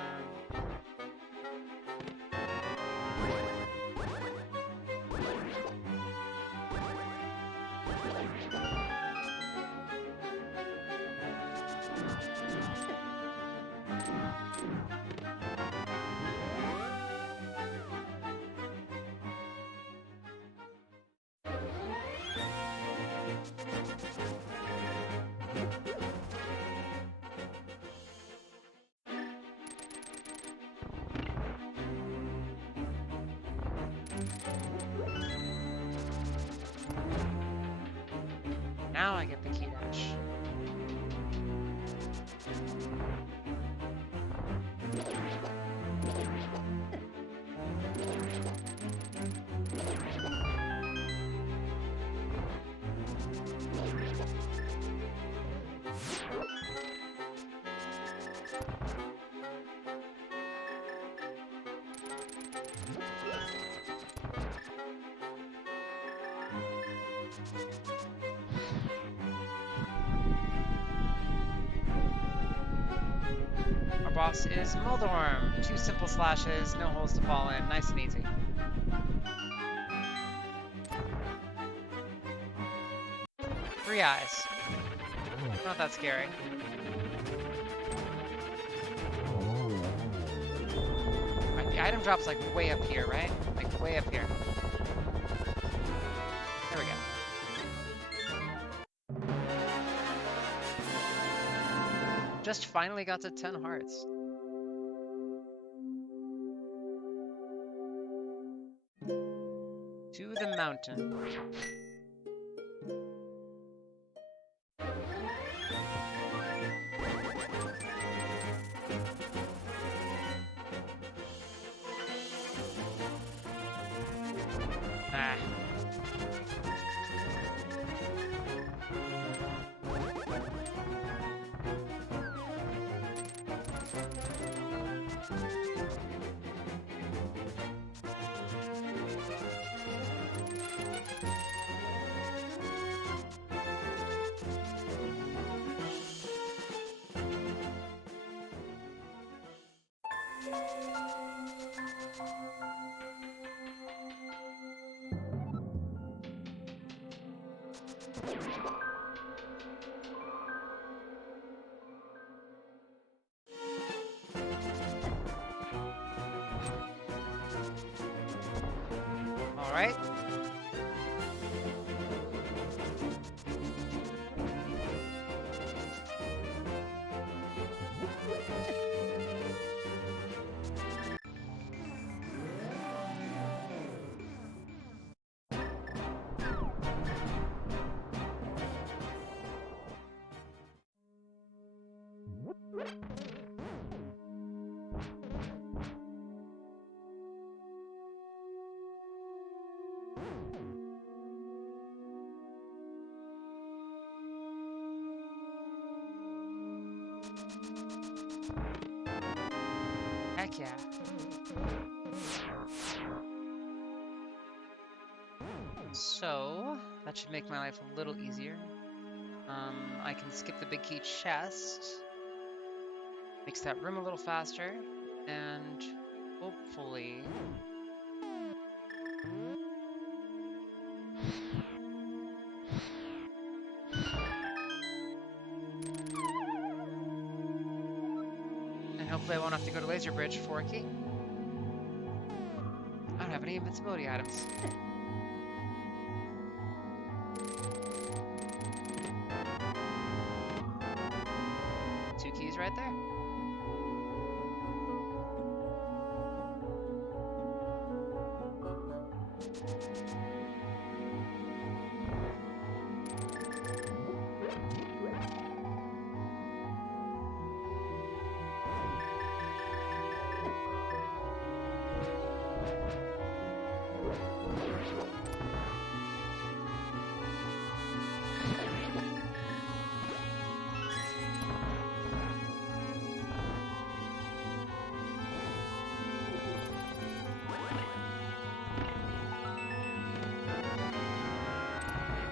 Now I get the key dash. Our boss is Moldorm. 2 simple slashes, no holes to fall in, nice and easy. Three eyes. Not that scary. Right, the item drop's like way up here, right? Like way up here. There we go. Just finally got to 10 hearts. To the mountain. Ah. All right. Heck yeah. So, that should make my life a little easier. I can skip the big key chest. Makes that room a little faster. And hopefully... And hopefully I won't have to go to Laser Bridge for a key. I don't have any invincibility items. Two keys right there.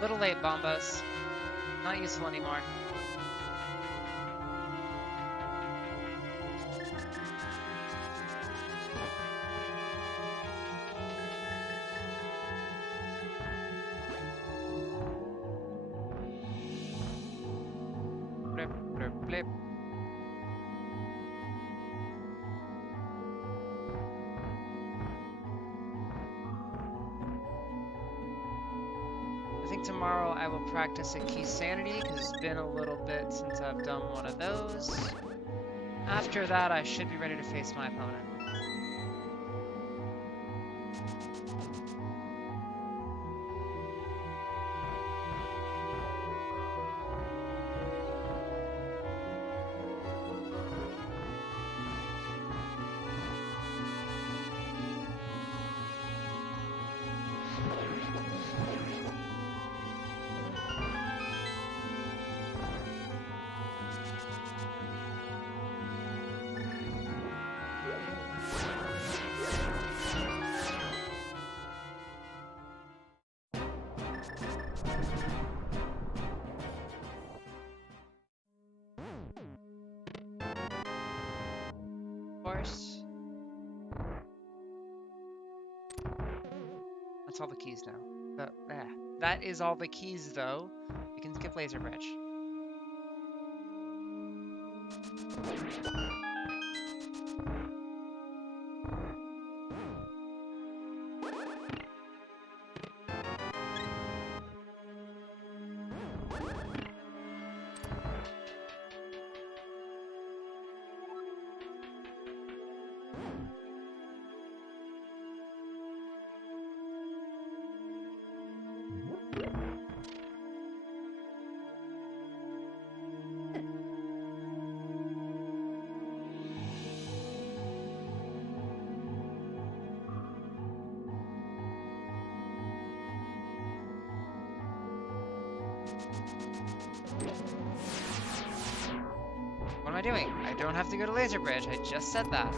Little late, Bombos. Not useful anymore. Blip, blip, blip. I think tomorrow I will practice a key sanity because it's been a little bit since I've done one of those. After that, I should be ready to face my opponent. Course. That's all the keys now. That is all the keys, though. You can skip Laser Bridge. What am I doing? I don't have to go to Laser Bridge. I just said that.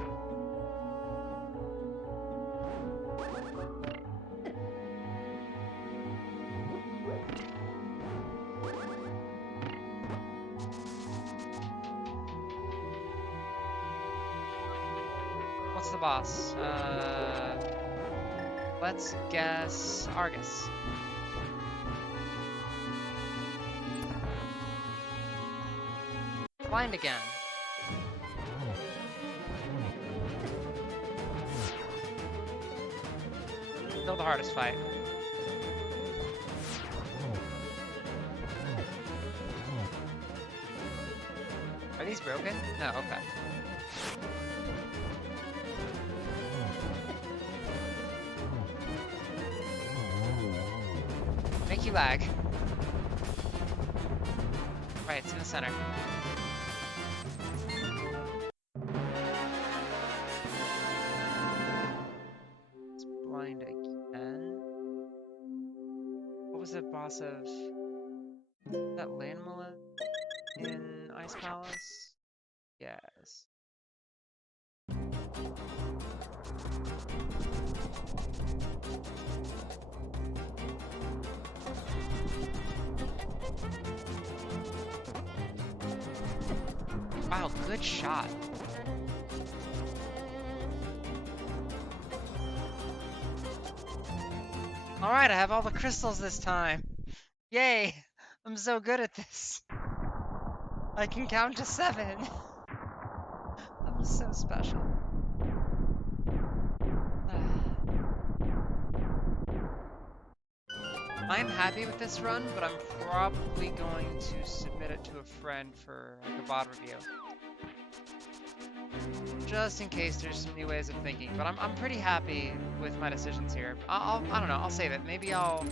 What's the boss? Let's guess Argus. Blind again. Still the hardest fight. Are these broken? No, okay. Make you lag. Right, it's in the center. It's blind again. What was the boss of that Landmala in Ice Palace? Yes. Wow, good shot. Alright, I have all the crystals this time. Yay! I'm so good at this. I can count to 7. I'm so special. I'm happy with this run, but I'm probably going to submit it to a friend for like a VOD review. Just in case there's some new ways of thinking, but I'm pretty happy with my decisions here. I don't know, I'll save it. Maybe I'll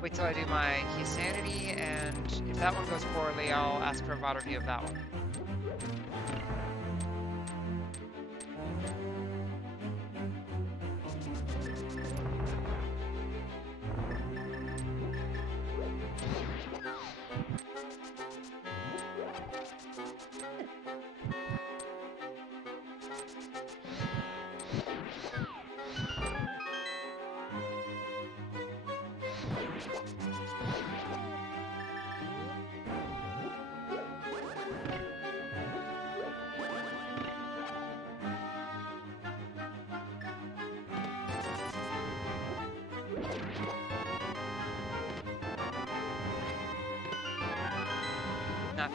wait till I do my Key Sanity, and if that one goes poorly, I'll ask for a VOD review of that one. Not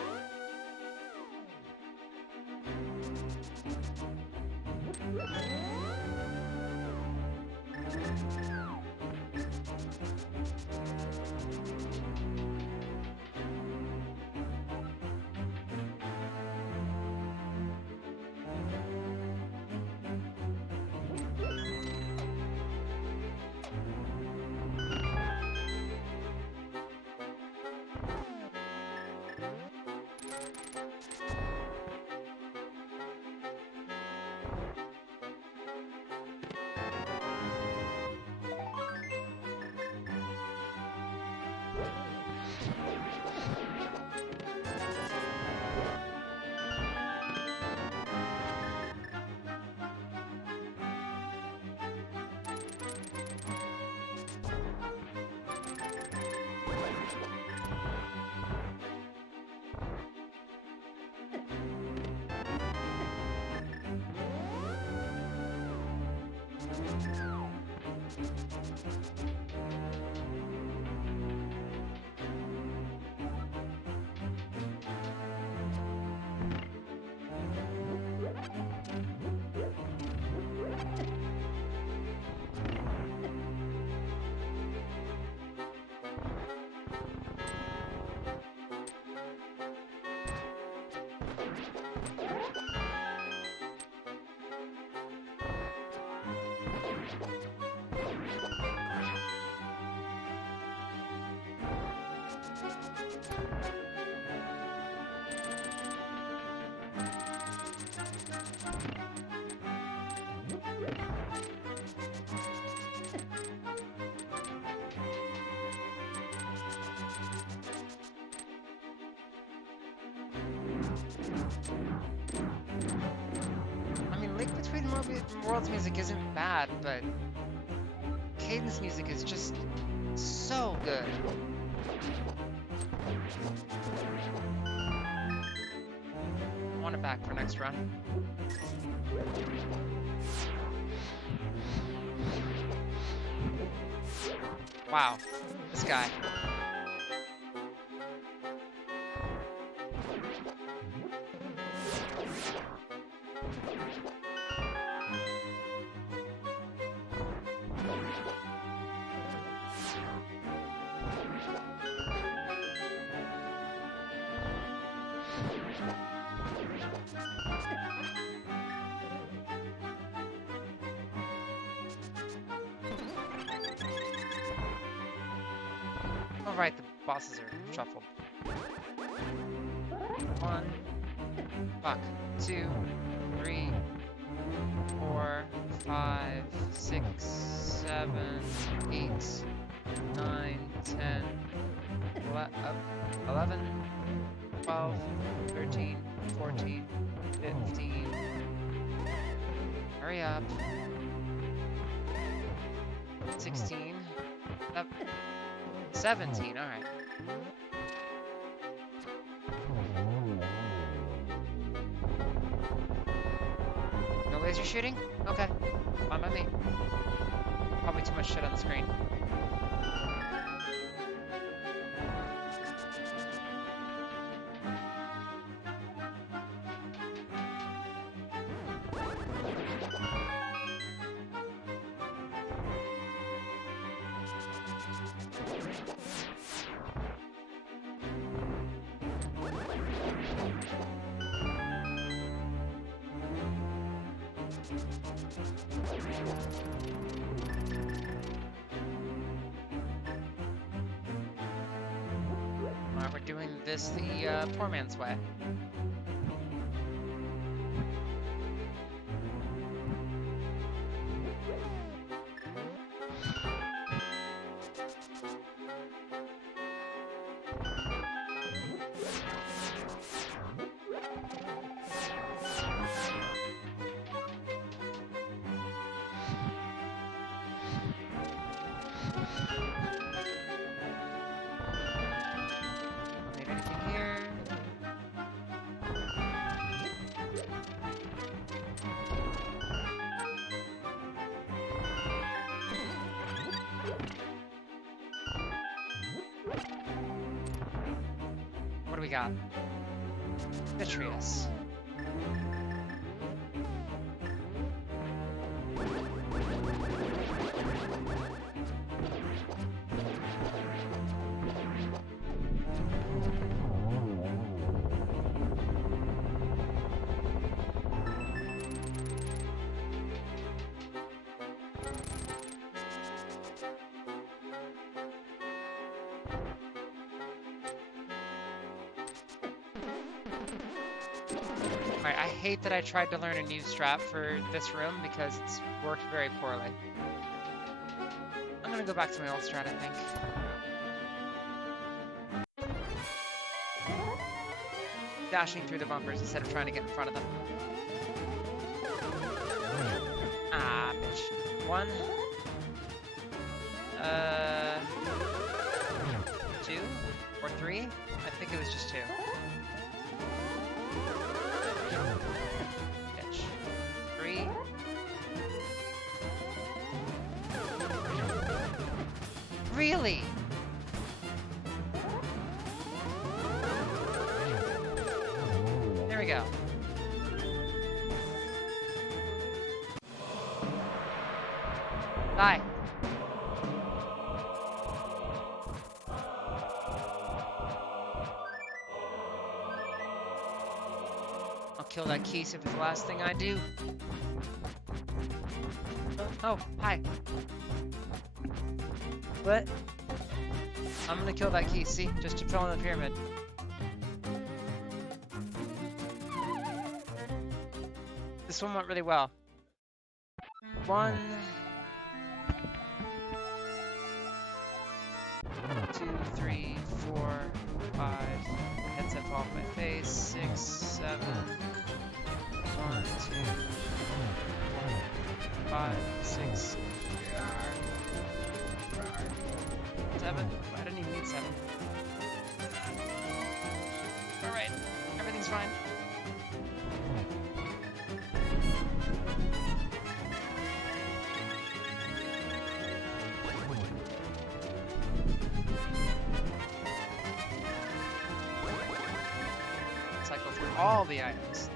World's music isn't bad, but Cadence music is just so good. I want it back for next run. Wow, this guy. Alright, the bosses are shuffled. 1, fuck, 2, 3, 4, 5, 6, 7, 8, 9, 10, 11, 12, 13, 14, 15. Hurry up. 16. 17, alright. No laser shooting? Okay. Fine by me. Probably too much shit on the screen. Alright, we're doing this the poor man's way. Need anything here? What do we got? Vitreous. Alright, I hate that I tried to learn a new strat for this room because it's worked very poorly. I'm gonna go back to my old strat, I think. Dashing through the bumpers instead of trying to get in front of them. Ah, bitch. 1. 2 or 3? I think it was just 2. Bitch. 3. Really? There we go. Die. I'll kill that key if it's the last thing I do. Oh, hi. What? I'm gonna kill that key, see? Just to fill in the pyramid. This one went really well. 1, 2, 3, 4, 5. Headset fall off my face. 6, 7. 1, 2, 4. 5, 6, 7. I didn't even need 7. Alright, everything's fine. Cycle through all the items.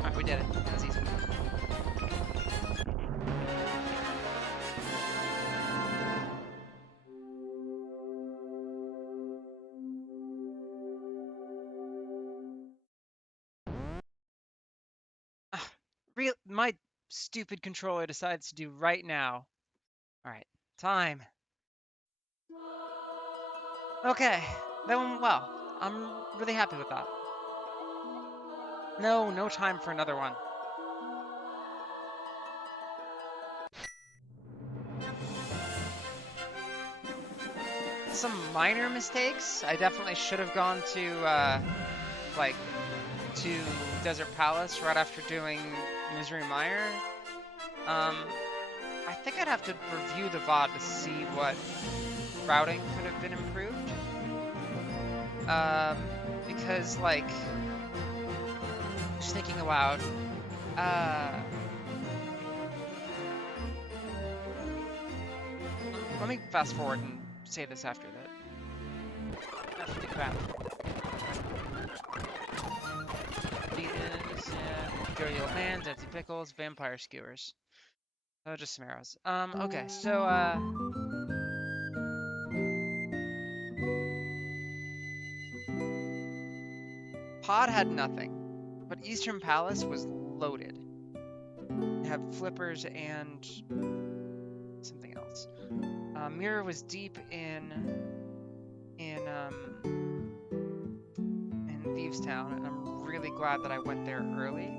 Alright, we did it. That was easy. My stupid controller decides to do right now. Alright, time. Okay, that went well. I'm really happy with that. No time for another one. Some minor mistakes. I definitely should have gone to, to Desert Palace right after doing Misery Mire. I think I'd have to review the VOD to see what routing could have been improved. Because, like, just thinking aloud, let me fast forward and say this after that. That's pretty crap. Dirty old man, empty pickles, vampire skewers. Oh, just some arrows. Okay, so, Pod had nothing, but Eastern Palace was loaded. It had flippers and something else. Mirror was deep in Thieves Town, and I'm really glad that I went there early.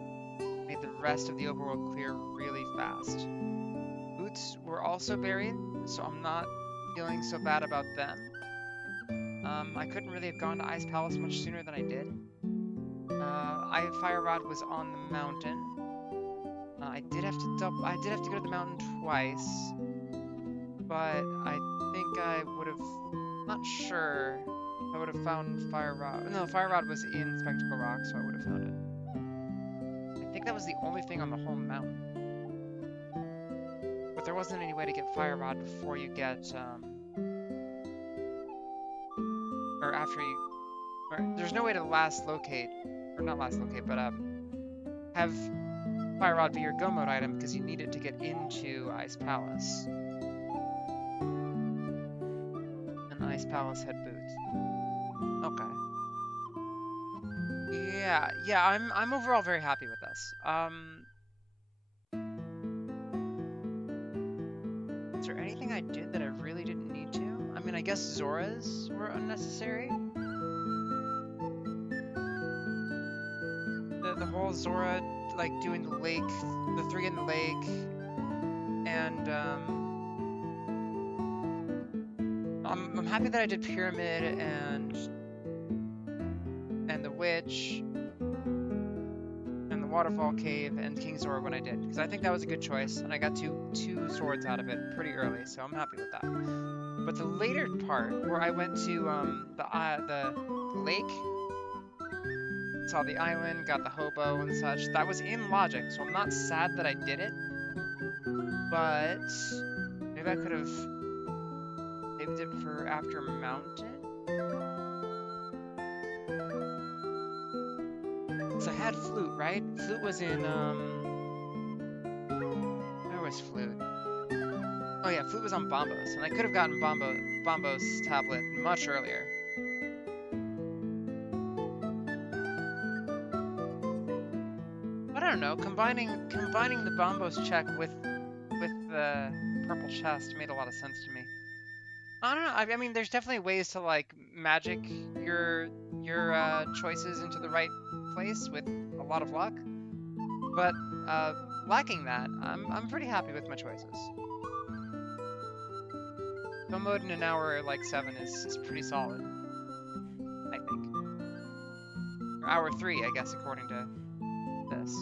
Made the rest of the overworld clear really fast. Boots were also buried, so I'm not feeling so bad about them. I couldn't really have gone to Ice Palace much sooner than I did. Fire Rod was on the mountain. I did have to go to the mountain twice, but I think I would have, not sure if I would have found Fire Rod. No, Fire Rod was in Spectacle Rock, so I would have found it. I think that was the only thing on the whole mountain. But there wasn't any way to get Fire Rod before you get, or after you, or there's no way to have Fire Rod be your go mode item because you need it to get into Ice Palace. And Ice Palace had boots. Okay. Yeah, I'm overall very happy with this. Is there anything I did that I really didn't need to? I mean, I guess Zoras were unnecessary. The whole Zora, like, doing the lake, the 3 in the lake, and, I'm happy that I did Pyramid and the Witch, and the Waterfall Cave, and King Zora when I did, because I think that was a good choice, and I got two swords out of it pretty early, so I'm happy with that. But the later part, where I went to, the lake, saw the island, got the hobo and such, that was in logic, so I'm not sad that I did it, but maybe I could have saved it for after Mountain? So I had Flute, right? Flute was in, where was Flute? Oh yeah, Flute was on Bombos, and I could have gotten Bombos tablet much earlier. I don't know, combining the Bombos check with the purple chest made a lot of sense to me. I don't know, I mean, there's definitely ways to, like, magic choices into the right place with a lot of luck. But lacking that, I'm pretty happy with my choices. Film mode in an hour like 7 is pretty solid, I think. Or hour 3, I guess, according to this.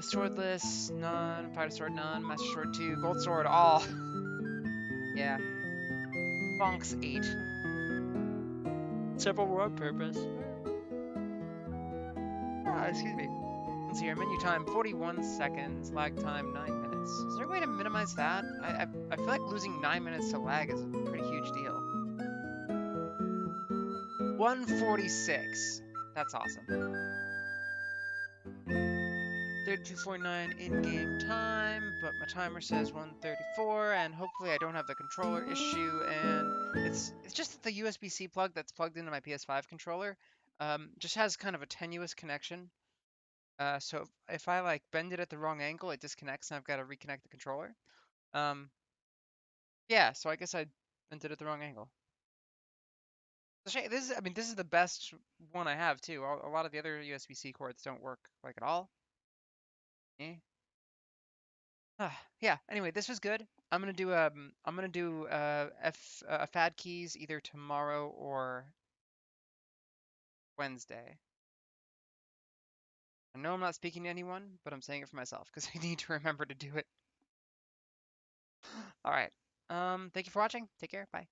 Swordless, none. Fighter sword, none. Master sword, 2. Gold sword, all. Yeah. Bonks, 8. Several were on purpose. Excuse me. Let's see here. Menu time 41 seconds. Lag time 9 minutes. Is there a way to minimize that? I feel like losing 9 minutes to lag is a pretty huge deal. 146. That's awesome. 32:49 in-game time, but my timer says 1:34, and hopefully I don't have the controller issue. And it's just that the USB-C plug that's plugged into my PS5 controller just has kind of a tenuous connection. So if I like bend it at the wrong angle, it disconnects, and I've got to reconnect the controller. Yeah, so I guess I bent it at the wrong angle. I mean, this is the best one I have too. A lot of the other USB-C cords don't work like at all. Eh. Yeah. Anyway, this was good. I'm gonna do FAD keys either tomorrow or Wednesday. I know I'm not speaking to anyone, but I'm saying it for myself because I need to remember to do it. All right. Thank you for watching. Take care. Bye.